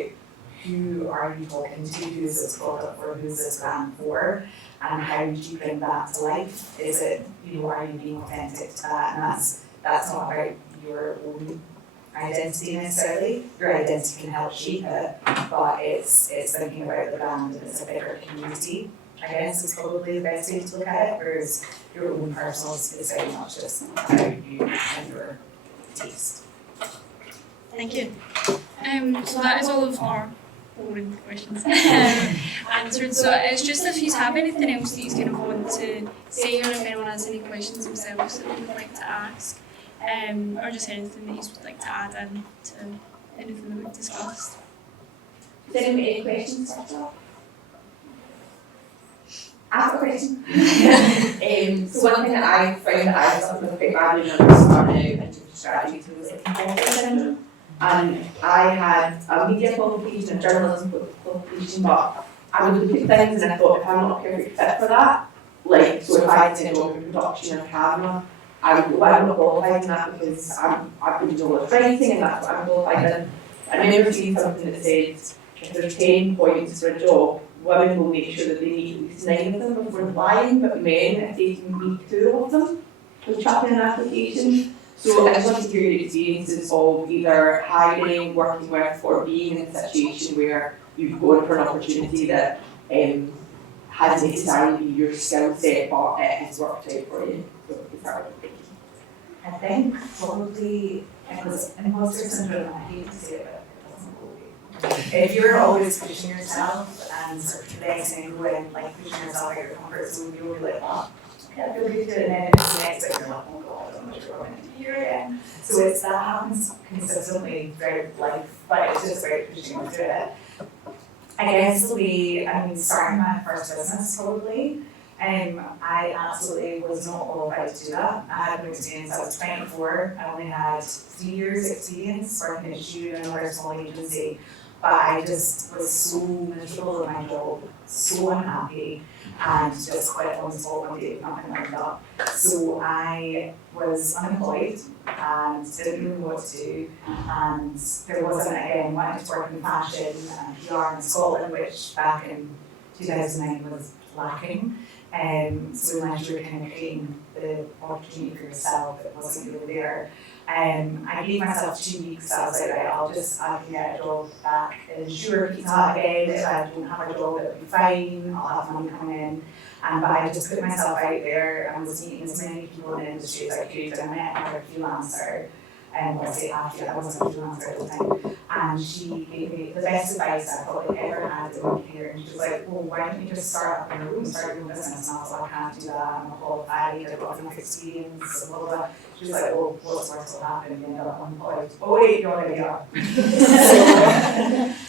who are you talking to, who's this product for, who's this brand for, and how do you bring that to life? Is it, you know, are you being authentic to that? And that's not about your own identity necessarily. Your identity can help shape it, but it's thinking about the brand, and it's a bigger community, I guess, is probably the best way to look at it, whereas your own personal is very much just about you and your taste. Thank you. So that is all of our boring questions answered. So it's just if you have anything else that you kind of want to say, or if anyone has any questions themselves that they would like to ask, or just anything that you would like to add in to anything that we've discussed. Does anyone have any questions? I have a question. So one thing that I found that I was something quite badly when I was starting out into strategy was imposter syndrome. And I had a media qualification, a journalism qualification, but I would look at things and I thought, if I'm not a perfect fit for that, like, so if I had to go into production or camera, I would go, well, I'm not qualified in that because I've been doing all this writing and that's what I'm qualified in. And I remember seeing something that said, if there's 10 points for a job, women will make sure that they meet at least 9 of them before applying, but men, if they can meet 2 of them, will chuck in an application. So I just want to hear your experiences of either hiring, working with, or being in a situation where you've gone for an opportunity that hasn't necessarily been your skill set, but it has worked out for you. So I think probably it was imposter syndrome. I hate to say it, but it doesn't go away. If you're always pushing yourself and sort of connecting with like pushing yourself out of your comfort zone. You'll be like, oh, yeah, I feel good to it, and then it's the next bit, you're like, oh god, I'm not sure what I'm going to do here again. So it's that happens consistently throughout life, but it's just about pushing through it. I guess it'll be, starting my first business probably. I absolutely was not qualified to do that. I had no experience. I was 24. I only had 3 years experience working at a studio in another small agency. But I just was so miserable in my job, so unhappy, and just quit on the spot one day, nothing lined up. So I was unemployed and didn't know what to do. And there wasn't, again, wanting to work in fashion and PR in Scotland, which back in 2009 was lacking. So unless you were kind of creating the opportunity for yourself, it wasn't really there. I gave myself 2 weeks. I was like, right, I can get a job back in Sure Pizza Hut again. If I don't have a job, it'll be fine. I'll have money coming in. But I just put myself out there and was meeting as many people in the industry as I could. And I met another freelancer. I wasn't a freelancer at the time. And she gave me the best advice I probably ever had in my career. And she was like, well, why don't you just start up in your own, start your own business? And I was like, I can't do that. I'm a qualified, I've got enough experience, blah, blah, blah. She was like, well, what's worse will happen? You end up unemployed. Oh, wait, you're already up.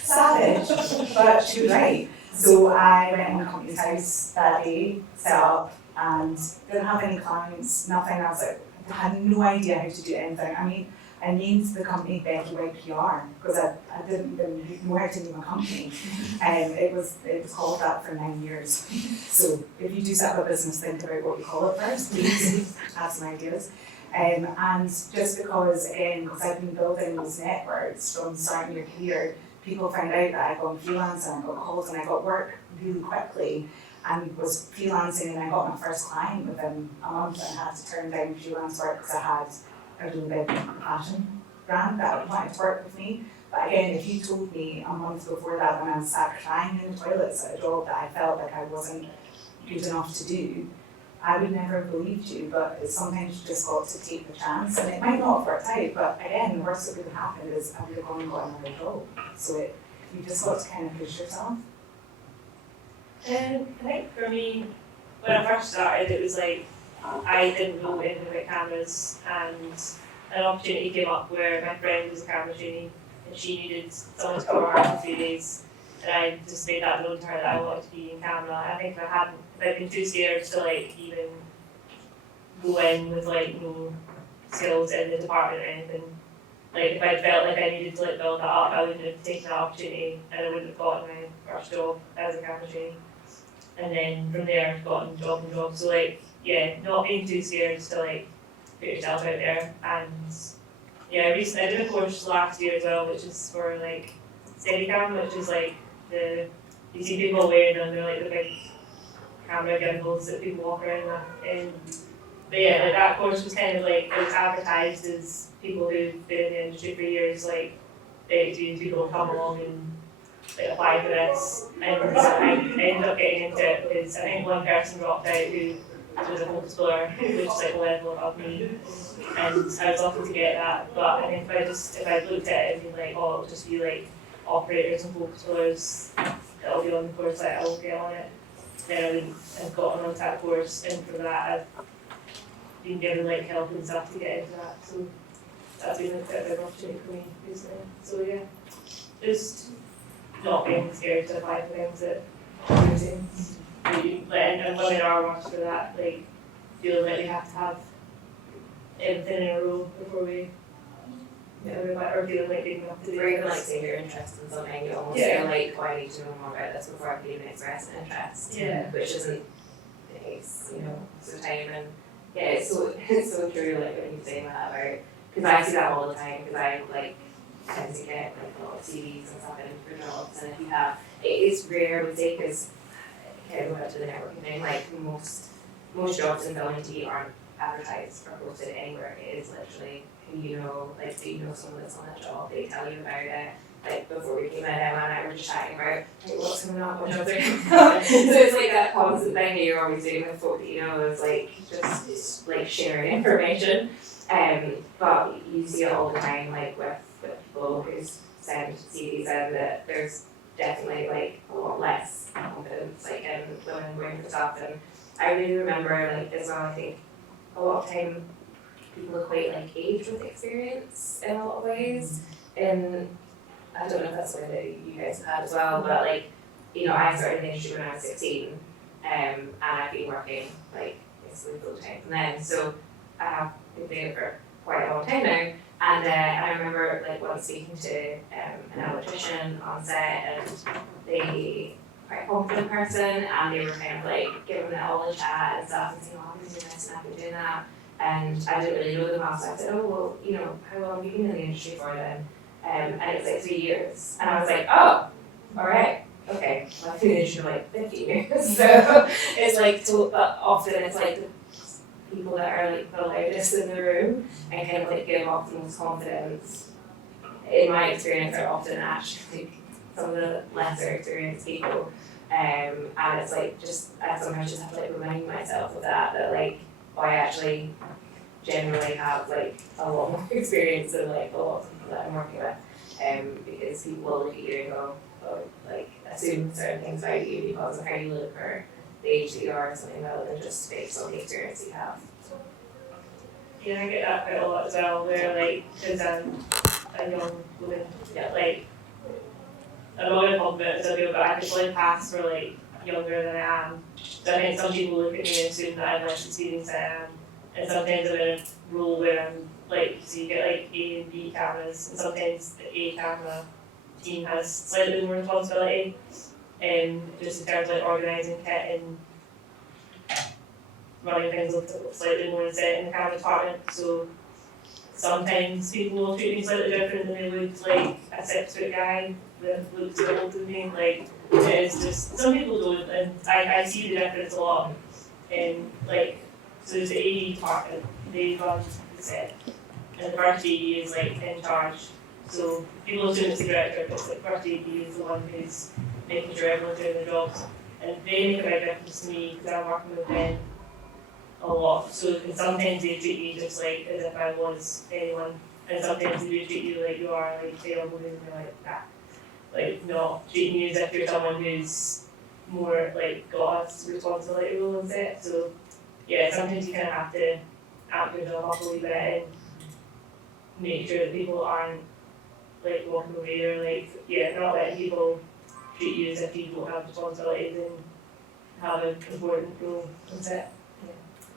Savage, but she was right. So I went in the company's house that day, set up, and didn't have any clients, nothing. I was like, I had no idea how to do anything. I named the company Becky White PR because I didn't even know how to name a company. It was called that for 9 years. So if you do set up a business, think about what you call it first, please. Have some ideas. And just because, again, because I've been building those networks from starting your career, people found out that I'd gone freelance and I got calls and I got work really quickly and was freelancing, and I got my first client within a month and had to turn down freelance work because I had a really big fashion brand that wanted to work with me. But again, if you told me a month before that when I was sat crying in the toilets at a job that I felt like I wasn't good enough to do, I would never have believed you. But sometimes you just got to take the chance, and it might not have worked out, but again, the worst that could have happened is I would have gone and got another job. So you just got to kind of push yourself. I think for me, when I first started, it was like I didn't know anything about cameras, and an opportunity came up where my friend was a camera trainee and she needed someone to cover her for 3 days, and I just made that known to her that I wanted to be in camera. I think if I'd been too scared to like even go in with like no skills in the department or anything. Like if I'd felt like I needed to like build that up, I wouldn't have taken that opportunity and I wouldn't have gotten my first job as a camera trainee. And then from there I've gotten job and job. So like not being too scared to like put yourself out there. And I did a course last year as well, which is for like Steadicam, which is like you see people wearing them, they're like the big camera gimbals that people walk around with. But like that course was kind of like, it was advertised as people who've been in the industry for years, like very experienced people come along and like apply for this. And so I ended up getting into it because I think one person dropped out who was a focus puller, which is like a level above me. And I was offered to get that, but I think if I looked at it and been like, oh, it'll just be like operators and focus pullers, that'll be on the course, like I'll get on it, then I wouldn't have gotten onto that course, and for that I've been given like help and stuff to get into that. So that's been like a big opportunity for me recently. So just not being scared to apply for things that you're saying. And women are worse for that, like feeling like we have to have everything in a row before we or feeling like big enough to do it. Or even like saying you're interested in something, you almost feel like, oh, I need to know more about this before I can even express an interest. Which isn't the case, most of the time. And it's so true, like when you say that about, because I see that all the time, because I like tend to get like a lot of CVs and stuff in for jobs, and if you have, it's rare, I would say, because going back to the networking thing, like most jobs in film and TV aren't advertised or posted anywhere. It is literally who like do you know someone that's on that job, they tell you about it. Like before we came in, Emma and I were just chatting about what's coming up, what jobs are coming up. So it's like that constant thing that you're always doing with folk that is like just like sharing information. But you see it all the time, like with people who send CVs in, that there's definitely like a lot less and going for stuff. And I really remember, like, as well, I think a lot of time people equate like age with experience in a lot of ways. And I don't know if that's something that you guys have had as well, but like, you know, I started in the industry when I was 16, and I've been working like basically full time from then. So I have been doing it for quite a long time now. And I remember like once speaking to an electrician on set, and they quite a confident person, and they were kind of like giving it all a chat and stuff, and saying, "Oh, I've been doing this and I've been doing that." And I didn't really know them well, so I said, "Oh, well, you know, how long have you been in the industry for then?" And it was like 3 years, and I was like, "Oh, all right, okay." Well, I've been in the industry for like 15 years, so it's like so often it's like the people that are like the loudest in the room and kind of like give off the most confidence. In my experience, are often actually some of the lesser experienced people, and it's like just I sometimes just have to like remind myself of that like I actually generally have like a lot more experience than like a lot of people that I'm working with, because people will look at you and go, oh, like assume certain things about you because of how you look or the age that you are or something, rather than just based on the experience you have. Yeah, I get that quite a lot as well, where like, because a young woman, yeah, like, I'm not going to talk about it as a but I could probably pass for like younger than I am. So I think some people look at me and assume that I'm less experienced than I am. And sometimes I'm in a role where I'm like, so you get like A and B cameras, and sometimes the A camera team has slightly more responsibility, just in terms of like organising kit and running things with slightly more insight in the camera department. So sometimes people will treat me slightly different than they would like a 6 foot guy that looks a bit older than me. Like, it's just, some people don't, and I see the difference a lot. And like, so there's the AE department, they run the set, and the first AE is like in charge. So people assume it's the director, but it's like first AE is the one who's making sure everyone's doing their jobs. And they make a big difference to me because I'm working with them a lot. So and sometimes they treat me just like as if I was anyone, and sometimes they do treat you like you are like failed and you're like that. Like not treating you as if you're someone who's more like got a responsibility role in set. So yeah, sometimes you kind of have to amp your job up a little bit and make sure that people aren't like walking away or like not letting people treat you as if you don't have responsibilities and have an important role in set.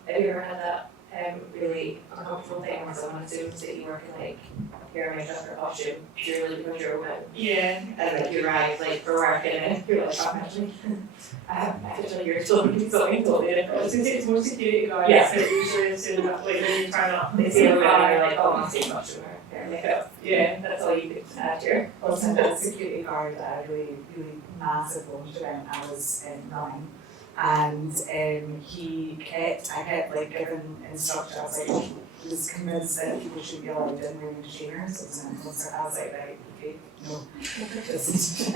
Have you ever had that really uncomfortable thing where someone assumes that you work in like hair and makeup or costume, you're really because you're a woman, Yeah. and like you arrive like for work and you're like, oh, actually, I feel like you're totally something totally different. I was gonna say it's more security guards that usually assume that like when you turn up, They see a woman and you're like, oh, I'm seeing costume or hair and makeup. yeah. That's all you could add here. Also, the security guard that I really massive lunch when I was 9. And I kept like giving instructions. I was like, was convinced that people should be allowed in wearing trainers. It was an influencer. I was like, right, okay, no, just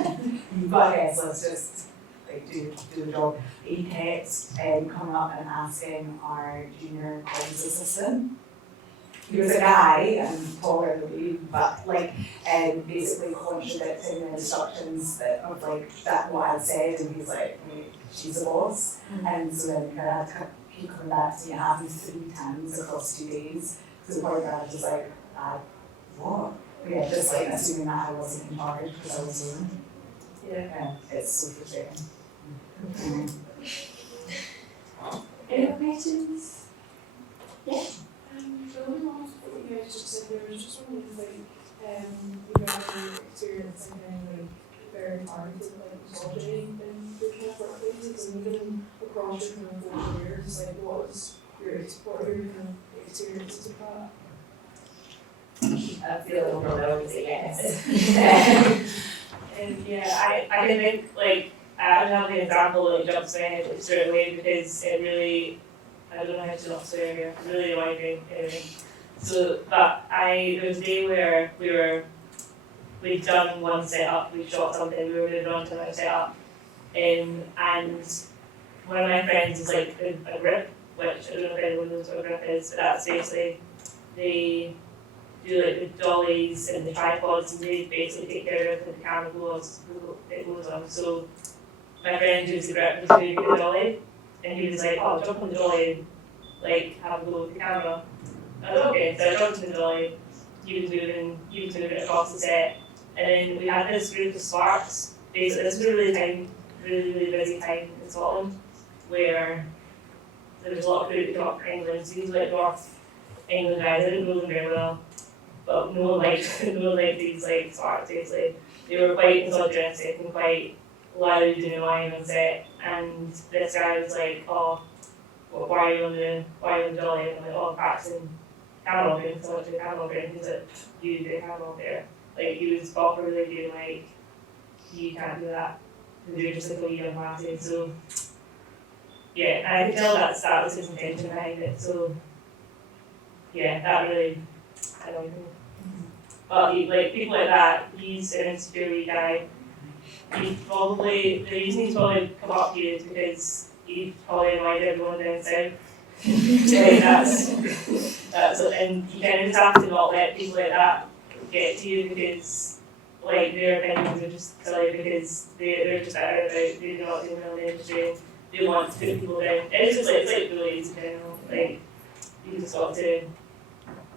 but yes, let's just like do the job. He kept coming up and asking our junior comms assistant. He was a guy and taller than me, but like basically contradicting the instructions of like that what I said, and he's like, wait, she's a boss. And so then kind of had to keep coming back to me. It happened 3 times across 2 days. So the point where I was just like, what? Yeah, just like assuming that I wasn't in charge because I was woman. Yeah. It's so frustrating. Any more questions? Yeah. Building on what you guys just said there, I was just wondering if you guys have any experience in any very targeted misogyny in your kind of workplaces, and even across your kind of 4 years, like what are your kind of experiences of that? I feel overwhelmed to say yes. And yeah, I can think like I don't have an example that jumps in my head straight away because it really, I don't know how to not swear here, really annoying me anyway. So, but there was a day where we'd done one setup, we shot something, we were moving on to another setup, and one of my friends is like a grip, which I don't know if anyone knows what a grip is, but that's basically, they do like the dollies and the tripods, and they basically take care of everything the camera goes on. So my friend who was the director was doing the dolly, and he was like, oh, jump on the dolly, like, have a go with the camera. I was okay, so I jumped on the dolly, he was moving it across the set, and then we had this group of sparks. Basically, this was a really busy time in Scotland, where there was a lot of people who talked England, so these like North England guys, I didn't know them very well, but no one liked these like sparks basically. They were quite misogynistic and quite loud and annoying on set, and this guy was like, oh, well, why are you on the dolly? And I'm like, oh, I'm practicing camera operating, so I want to do camera operating. He's like, you do camera operator. Like, he was properly being like, you can't do that, because you're just like a wee young lassie. So, yeah, and I could tell that was his intention behind it, so, yeah, that really annoyed me. But like people like that, he's an insecure guy. The reason he's probably come up here is because he probably annoyed everyone down south. And you kind of just have to not let people like that get to you, because like their opinions are just silly, because they're just out about, they're not doing well in the industry, they want to put people down. It's just like, it's like bullies in general. Like, you just got to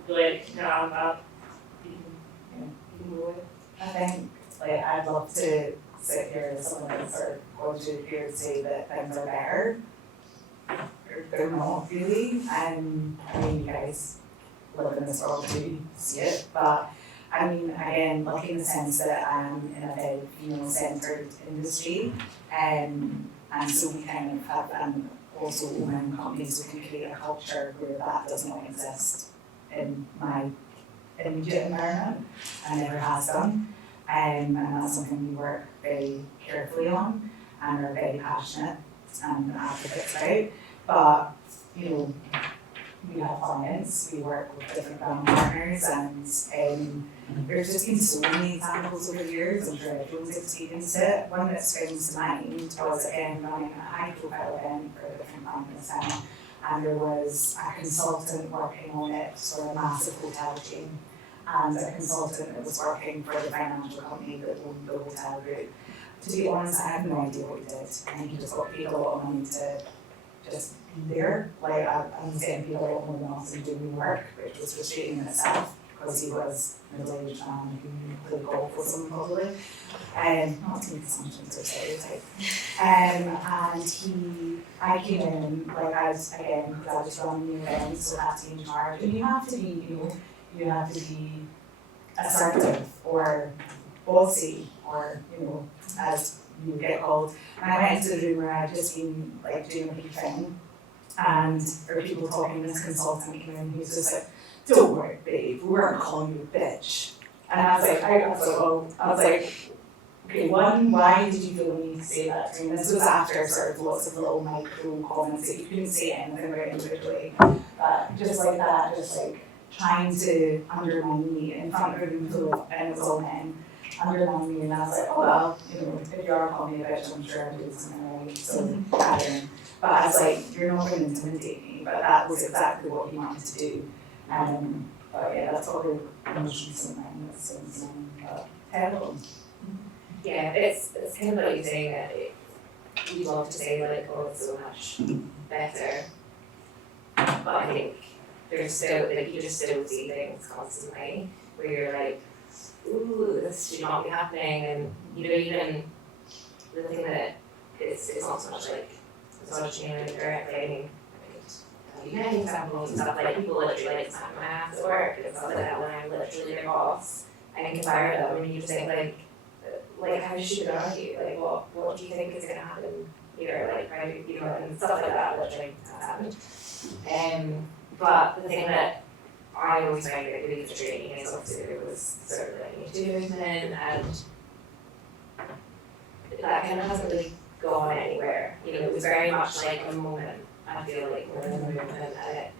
be like, nah, I'm bad. I think, like, I'd love to sit here as someone that's sort of going to here and say that things are better. They're not really. I mean, you guys live in this world too, you see it. But I mean, again, like in the sense that I'm in a very female-centered industry, and so we kind of have, and also own companies, we can create a culture where that does not exist in my immediate environment, and never has done. And that's something we work very carefully on and are very passionate and advocates about. But, we have clients, we work with different brand partners, and there's just been so many examples over the years. I'm sure everyone's experienced it. One that springs to mind was, again, running a high-profile event for a different brand in the summer, and there was a consultant working on it for a massive hotel chain, and a consultant that was working for the financial company that owned the hotel group. To be honest, I have no idea what he did. I think he just got paid a lot of money to just be there. Like, I'm getting paid a lot more than us and doing work, which was frustrating in itself, because he was middle-aged man who played golf with someone probably. Not to make assumptions or stereotype. I came in, like, because I was running the event, so I had to be in charge. And you have to be, assertive or bossy, or, as you get called. And I went into the room where I'd just been, like, doing a big thing, and there were people talking, and this consultant came in, he was just like, don't worry, babe, we weren't calling you a bitch. And I was like, okay, one, why did you feel the need to say that to me? And this was after sort of lots of little micro comments that you couldn't say anything about individually. But just like that, just like trying to undermine me in front of a room full of, and it was all men, undermine me, and I was like, oh well, if you are calling me a bitch, I'm sure I'm doing something right. So but I was like, you're not going to intimidate me. But that was exactly what he wanted to do. But yeah, that's probably the most recent thing that's since terrible. Yeah, it's kind of like you're saying that you'd love to say like, oh, it's so much better. But I think there's still, like, you just still see things constantly where you're like, ooh, this should not be happening. And, even the thing that it's not so much like misogyny or directly. You have examples and stuff like people literally like snap my ass at work and stuff like that when I'm literally their boss. I can fire them, and you just think like how should you argue? Like what do you think is gonna happen here? Like how and stuff like that literally has happened. But the thing that I always find really frustrating is obviously there was sort of like Me Too movement, and that kind of hasn't really gone anywhere. It was very much like a moment. I feel like we're in the movement, and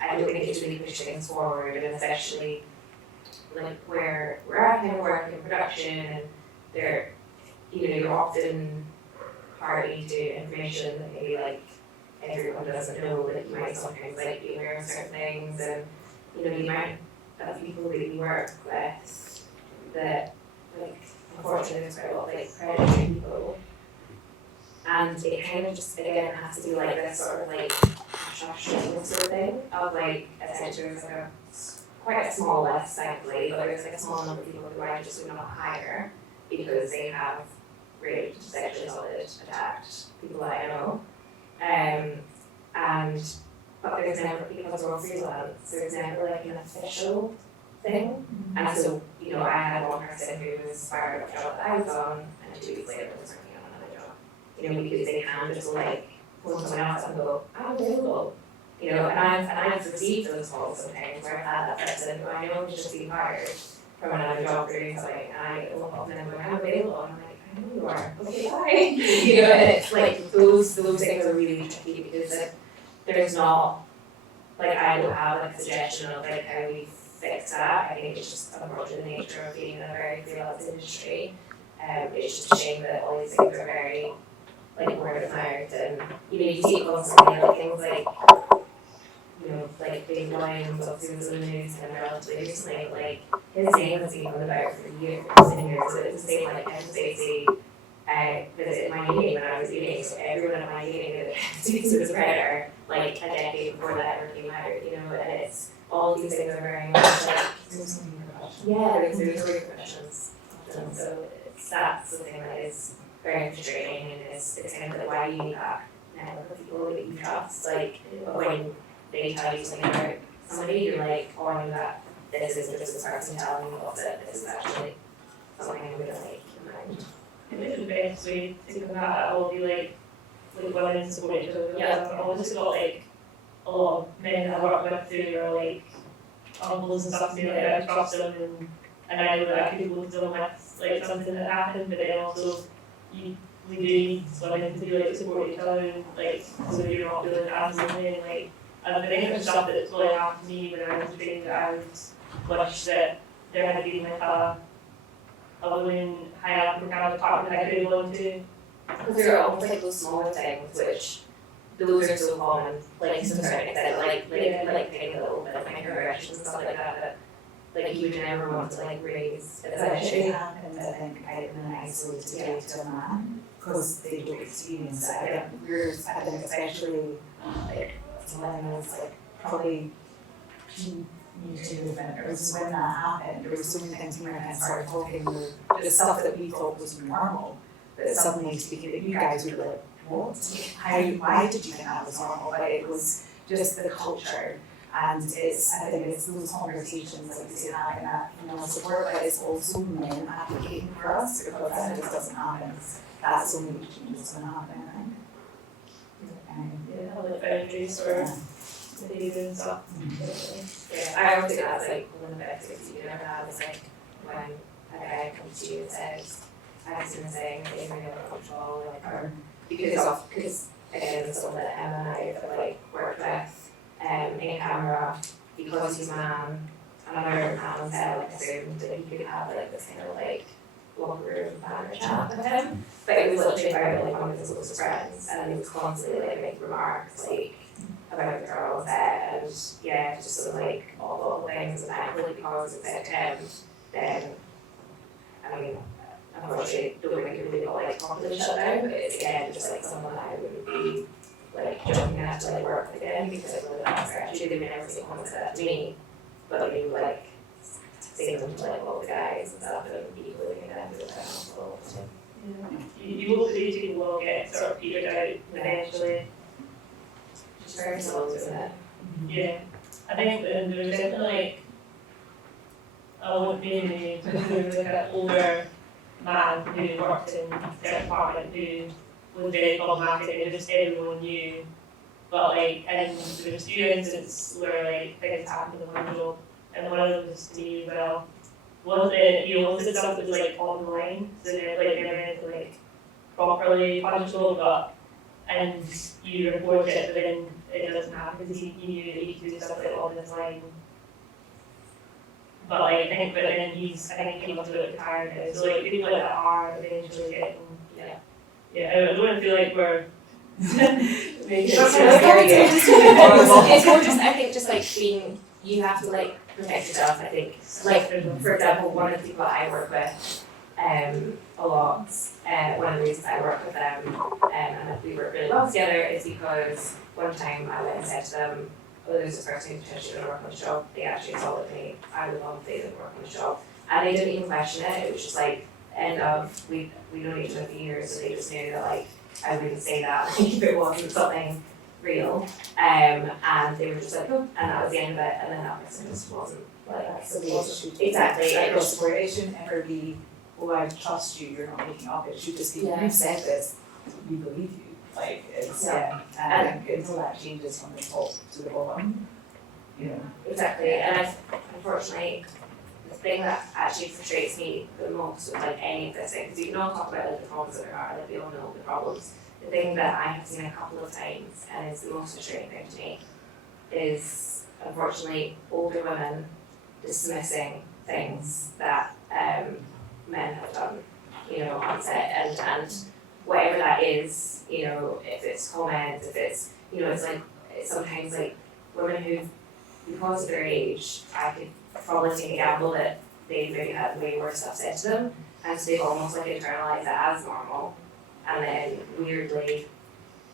I don't think it's really pushed things forward, and especially like where I kind of work in production, and there, you're often party to information that maybe like everyone doesn't know, that you might sometimes like be aware of certain things, and the amount of people that you work with that like unfortunately there's quite a lot of like predatory people And it kind of just, again, has to be like this sort of like sort of thing of like, essentially there's like quite a small list, thankfully, but there's like a small number of people who I just would not hire because they have raped, sexually assaulted, attacked people that I know. But there's never, because we're all freelance, there's never like an official thing. And so, you know, I had one person who was fired up a job that I was on, and 2 weeks later was working on another job. You know, because they can just like pull someone else and go, I'm available. You know, and I've received those calls sometimes where I've had that person who I know has just been fired from another job for doing something, and I get a phone call from them going, I'm available. And I'm like, I know you are. Okay, bye. You know, and it's like those things are really tricky because like, there's not, like, I don't have like a suggestion of like how we fix that. I think it's just unfortunate the nature of being in a very freelance industry. It's just a shame that all these things are very like word of mouth, and you know, you see it constantly, like things like, you know, like Big Williams obviously was in the news and relatively recently, like his name has been on about for years and years. It was the same like Kevin Spacey visited my meeting when I was eating, so everyone at my meeting knew that Kevin Spacey was a predator like a decade before that ever came out, you know, and it's all these things are very much like there's repercussions often, so that's the thing that is very frustrating, and it's kind of like why you need that network of people that you trust, like when they tell you something about somebody, you're like, oh, I know that this isn't just this person telling me about it, this is actually something I'm gonna like in mind. I think the best way to think about that will be like women supporting each other. I've always just got like a lot of men that I work with who are like uncles and stuff, and like I trust them, and I know that I could go to them with like something that happened, but then also we do need women to like support each other, and like so you're not doing it as lonely, like. And I think it's stuff that's really happened to me when I was training, that I would wish that there had been like a woman high up in kind of department that I could have gone to. Because there are almost like those smaller things which those are so common, like to a certain extent, like getting a little bit of microaggressions and stuff like that like you would never want to like raise as an It issue. happens, I think, in an isolated way to a man because they don't experience it. I think especially like millennials, like probably Me Too movement. It was when that happened. There were so many things when I started talking, the stuff that we thought was normal, that suddenly speaking that you guys were like, what? Why did you think that was normal? But it was just the culture. And I think it's those conversations like you say having that female support, but it's also men advocating for us because that just doesn't happen. That's only which changes when happening, I think. Like boundaries for the behaviour and stuff. I always think that's like one of the best things you can ever have is like when a guy comes to you and says, I've seen this thing, it's really uncomfortable, like, or because again, someone that Emma and I have like worked with in camera, because he's a man, another man said like assumed that he could have like this kind of like locker room banner chat with him, but it was literally about like one of his closest friends, and he was constantly like making remarks like about the girls and just sort of like awful things, and thankfully because it's at him, then I mean unfortunately don't think it really got like properly shut down, but it's again just like someone that I wouldn't be like jumping at to like work with again because I really like her. Actually they would never say comments at me, but they would like say them to like all the guys and stuff, and equally think that would be helpful too. You hope that these people will get sort of petered out eventually. It's very slow, isn't it? Yeah. I think that there's definitely like, I won't name names, but there was like an older man who worked in a certain department who was very problematic and just everyone knew. But like, and there was a few instances where like things happened in one job, and one of them was to me, well, one thing, you know, this stuff was like online, so they're like never like properly punishable, but and you report it, but then it doesn't happen because he knew that he could do stuff like on this line. But like, I think he came up to it tired now. So like people like that are eventually getting I don't want to feel like we're making it it's more just I think just like being you have to like protect yourself. I think like for example one of the people I work with a lot, one of the reasons I work with them and that we work really well together is because one time I went and said to them, oh, there's this person who's potentially going to work on this job. They actually told me I would love if they didn't work on this job. And they didn't even question it. It was just like, end of, we don't each other for years, so they just knew that like I wouldn't say that if it wasn't something real. And they were just like, oh, and that was the end of it. And then that person just wasn't like that. So they should Exactly. it shouldn't ever be, oh, I trust you, you're not making up. It should just be, Yeah. you've said this, we believe you. Like, it's, and I think until that changes from the top to the bottom, you know. Exactly, and unfortunately, the thing that actually frustrates me the most with like any of this thing, because you can all talk about like the problems that there are, like we all know the problems. The thing that I have seen a couple of times, and is the most frustrating thing to me, is unfortunately older women dismissing things that men have done, you know, on set, and whatever that is, you know, if it's comments, if it's, you know, it's like, it's sometimes like women who, because of their age, I could probably take a gamble that they maybe had way worse stuff said to them, and so they've almost like internalized that as normal, and then weirdly,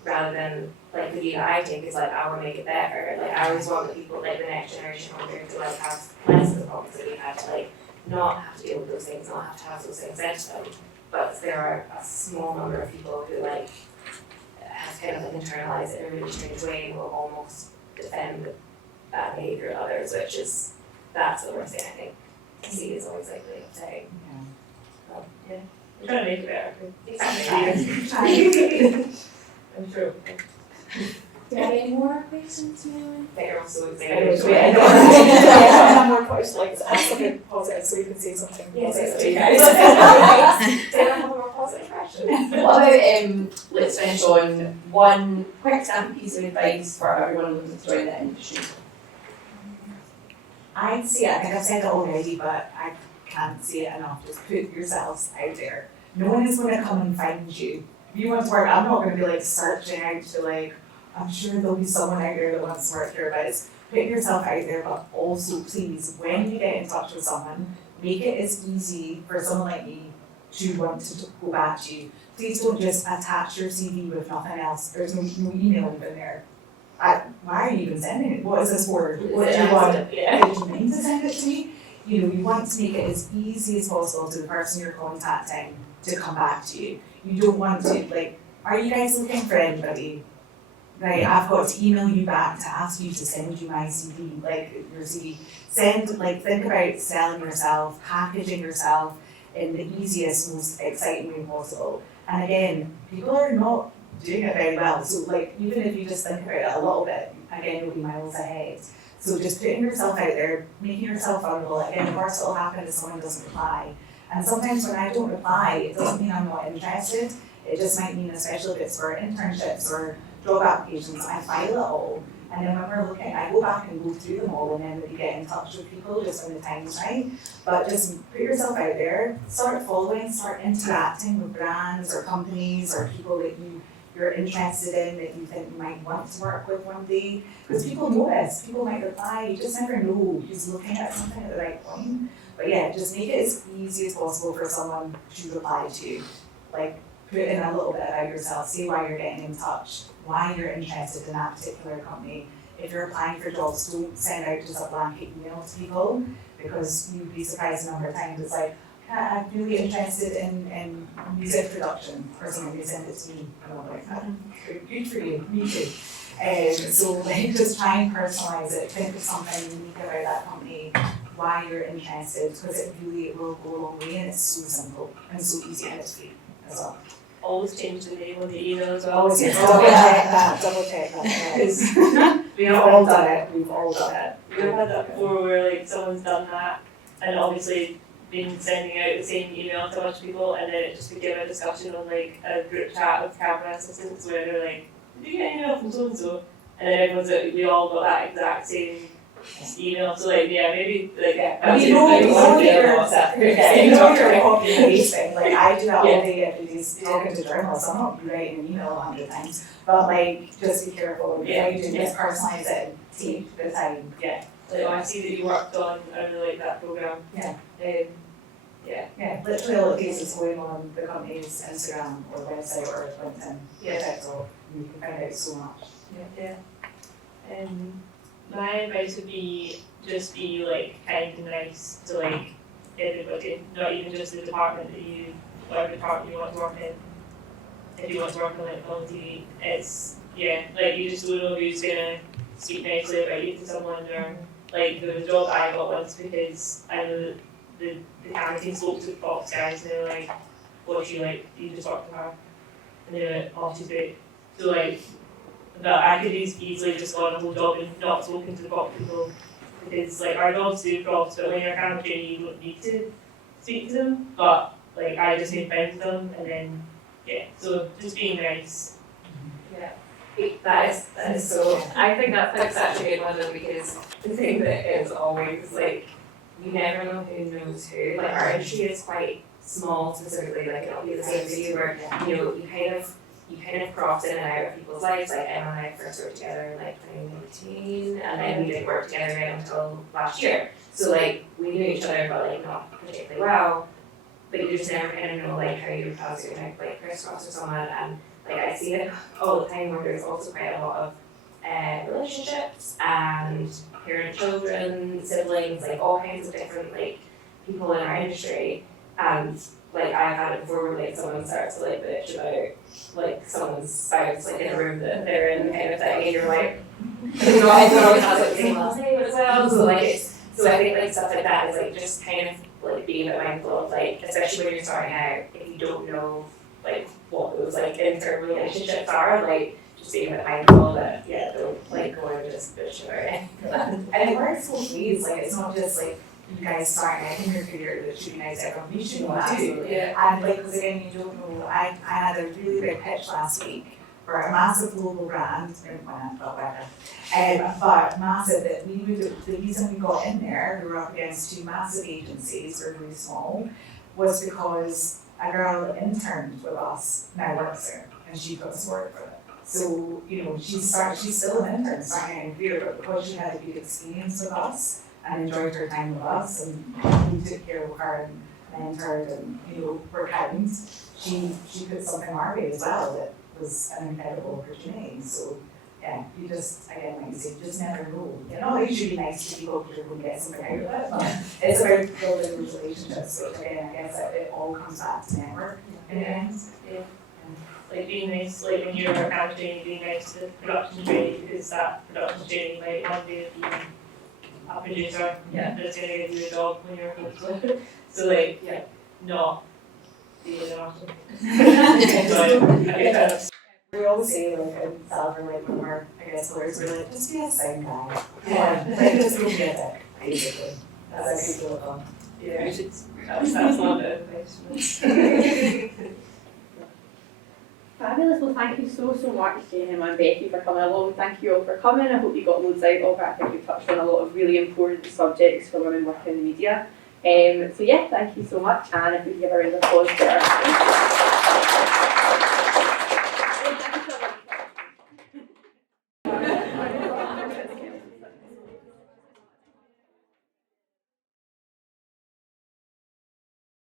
rather than, like the view that I take is like, I want to make it better, like I always want the people, like the next generation older to like have less of the problems that we had, to like not have to deal with those things, not have to have those things said to them. But there are a small number of people who like have kind of like internalized it in a really strange way and will almost defend bad behaviour of others, which is, that's the worst thing I think to see is always like really upsetting. We're trying to make it better. Exactly. I'm sure. Do you have any more questions, Mary? They're also I excited. have more questions, like, ask something positive so you can say something Yes, positive. it's guys. Do you have a more positive question? What about, let's finish on one quick sample piece of advice for everyone looking to join the industry. I'd say, I think I've said it already, but I can't say it enough, just put yourselves out there. No one is going to come and find you. If you want to work, I'm not going to be like searching out to like, I'm sure there'll be someone out there that wants to work here, but it's put yourself out there, but also please, when you get in touch with someone, make it as easy for someone like me to want to go back to you. Please don't just attach your CV with nothing else. There's no email even there. Why are you even sending it? What is this for? What do you want? Yeah. Did you mean to send it to me? You know, you want to make it as easy as possible to the person you're contacting to come back to you. You don't want to, like, are you guys looking for anybody? Right, I've got to email you back to ask you to send you my CV, like your CV. Think about selling yourself, packaging yourself in the easiest, most exciting way possible. And again, people are not doing it very well. So like, even if you just think about it a little bit, again, you'll be miles ahead. So just putting yourself out there, making yourself vulnerable. Again, the worst that will happen is someone doesn't reply. And sometimes when I don't reply, it doesn't mean I'm not interested. It just might mean, especially if it's for internships or job applications, I file it all. And then when we're looking, I go back and go through them all, and then you get in touch with people just when the time's right. But just put yourself out there, start following, start interacting with brands or companies or people that you're interested in, that you think you might want to work with one day. Because people notice, people might reply, you just never know who's looking at something at the right point. But yeah, just make it as easy as possible for someone to reply to. Like, put in a little bit about yourself, say why you're getting in touch, why you're interested in that particular company. If you're applying for jobs, don't send out just a blanket email to people, because you'd be surprised the number of times it's like, I'm really interested in music production, or someone who sent it to me, and I'm like, good for you, me too. So like, just try and personalize it, think of something unique about that company, why you're interested, because it really will go a long way, and it's so simple and so easy, and it's free as well. Always change the name on the email as well. Always double check that. Because We've all done it. We've all done it. we've had that before where like someone's done that and obviously been sending out the same email to a bunch of people, and then it just became a discussion on like a group chat with camera assistants where they're like, did you get an email from so and so? And then everyone's like, we all got that exact same email. So like, yeah, maybe like You know you're copy and pasting. Like I do that all day every day talking to journalists. I'm not writing an email 100 times, but like just be careful. If you do this, personalize it and take the time. Yeah. Like, I see that you worked on, I really like that programme. Yeah. Yeah, literally all it takes is going on the company's Instagram or website or LinkedIn, TikTok, and you can find out so much. My advice would be just be like kind and nice to like everybody, not even just the department that you, whatever department you want to work in. If you want to work on like film TV, it's like you just don't know who's gonna speak nicely about you to someone, or like there was a job I got once because I know that the canteen spoke to the Fox guys and they were like, what's she like? You just talk to her. And they were like, oh, she's great. So like, that I could easily just gone a whole job and not spoken to the Fox people, because like our jobs do profs, but when you're a camera trainee you don't need to speak to them, but like I just made friends with them and then so just being nice. That is so. I think that's like such a good one though, because the thing that is always like you never know who knows who. Like our industry is quite small specifically. Like it'll be the same for you where you kind of cross in and out of people's lives. Like Emma and I first worked together in like 2019, and then we didn't work together again until last year. So like we knew each other, but like not particularly well. But you just never kind of know like how you would pass your connect like crisscross or someone, and like I see it all the time where there's also quite a lot of relationships and parent-children, siblings, like all kinds of different like people in our industry. And like I've had it before where like someone starts to like bitch about like someone's spouse like in a room that they're in kind of thing, and you're like, everyone always has like the same last name as well. So like so I think like stuff like that is like just kind of like being a bit mindful of like, especially when you're starting out, if you don't know like what those like internal relationships are, like just being a bit mindful that don't like go and just bitch about it. And it works both ways, like it's not just like you guys starting out in your career that should be nice to everyone, you should know that too. And like, because again, you don't know, I had a really big pitch last week for a massive global brand, but massive, that the reason we got in there, we were up against two massive agencies, we're really small, was because a girl interned with us, now works there, and she got us work for it. So, she's still an intern starting out in career, but because she had a good experience with us and enjoyed her time with us, and we took care of her and mentored and, were kind, she put something our way as well that was an incredible opportunity. So, you just, again, like you say, you just never know. It should be nice to people who are going to get something out of it, but it's about building those relationships. So, again, I guess it all comes back to network in the end. Like being nice, like when you're a camera trainee, being nice to the production trainee, because that production trainee might one day be a producer that's going to give you a job when you're a producer. So like, not being an artist. We always say, like, in Salver, like, when we're, I guess, lawyers, we're like, just be a sound guy. Like, just go get it, basically. That's how people look on. We should, that's not the advice. Fabulous. Well, thank you so much, Emma and Becky, for coming along. Thank you all for coming. I hope you got loads out of it. I think we've touched on a lot of really important subjects for women working in the media. Thank you so much. And if we could give a round of applause for our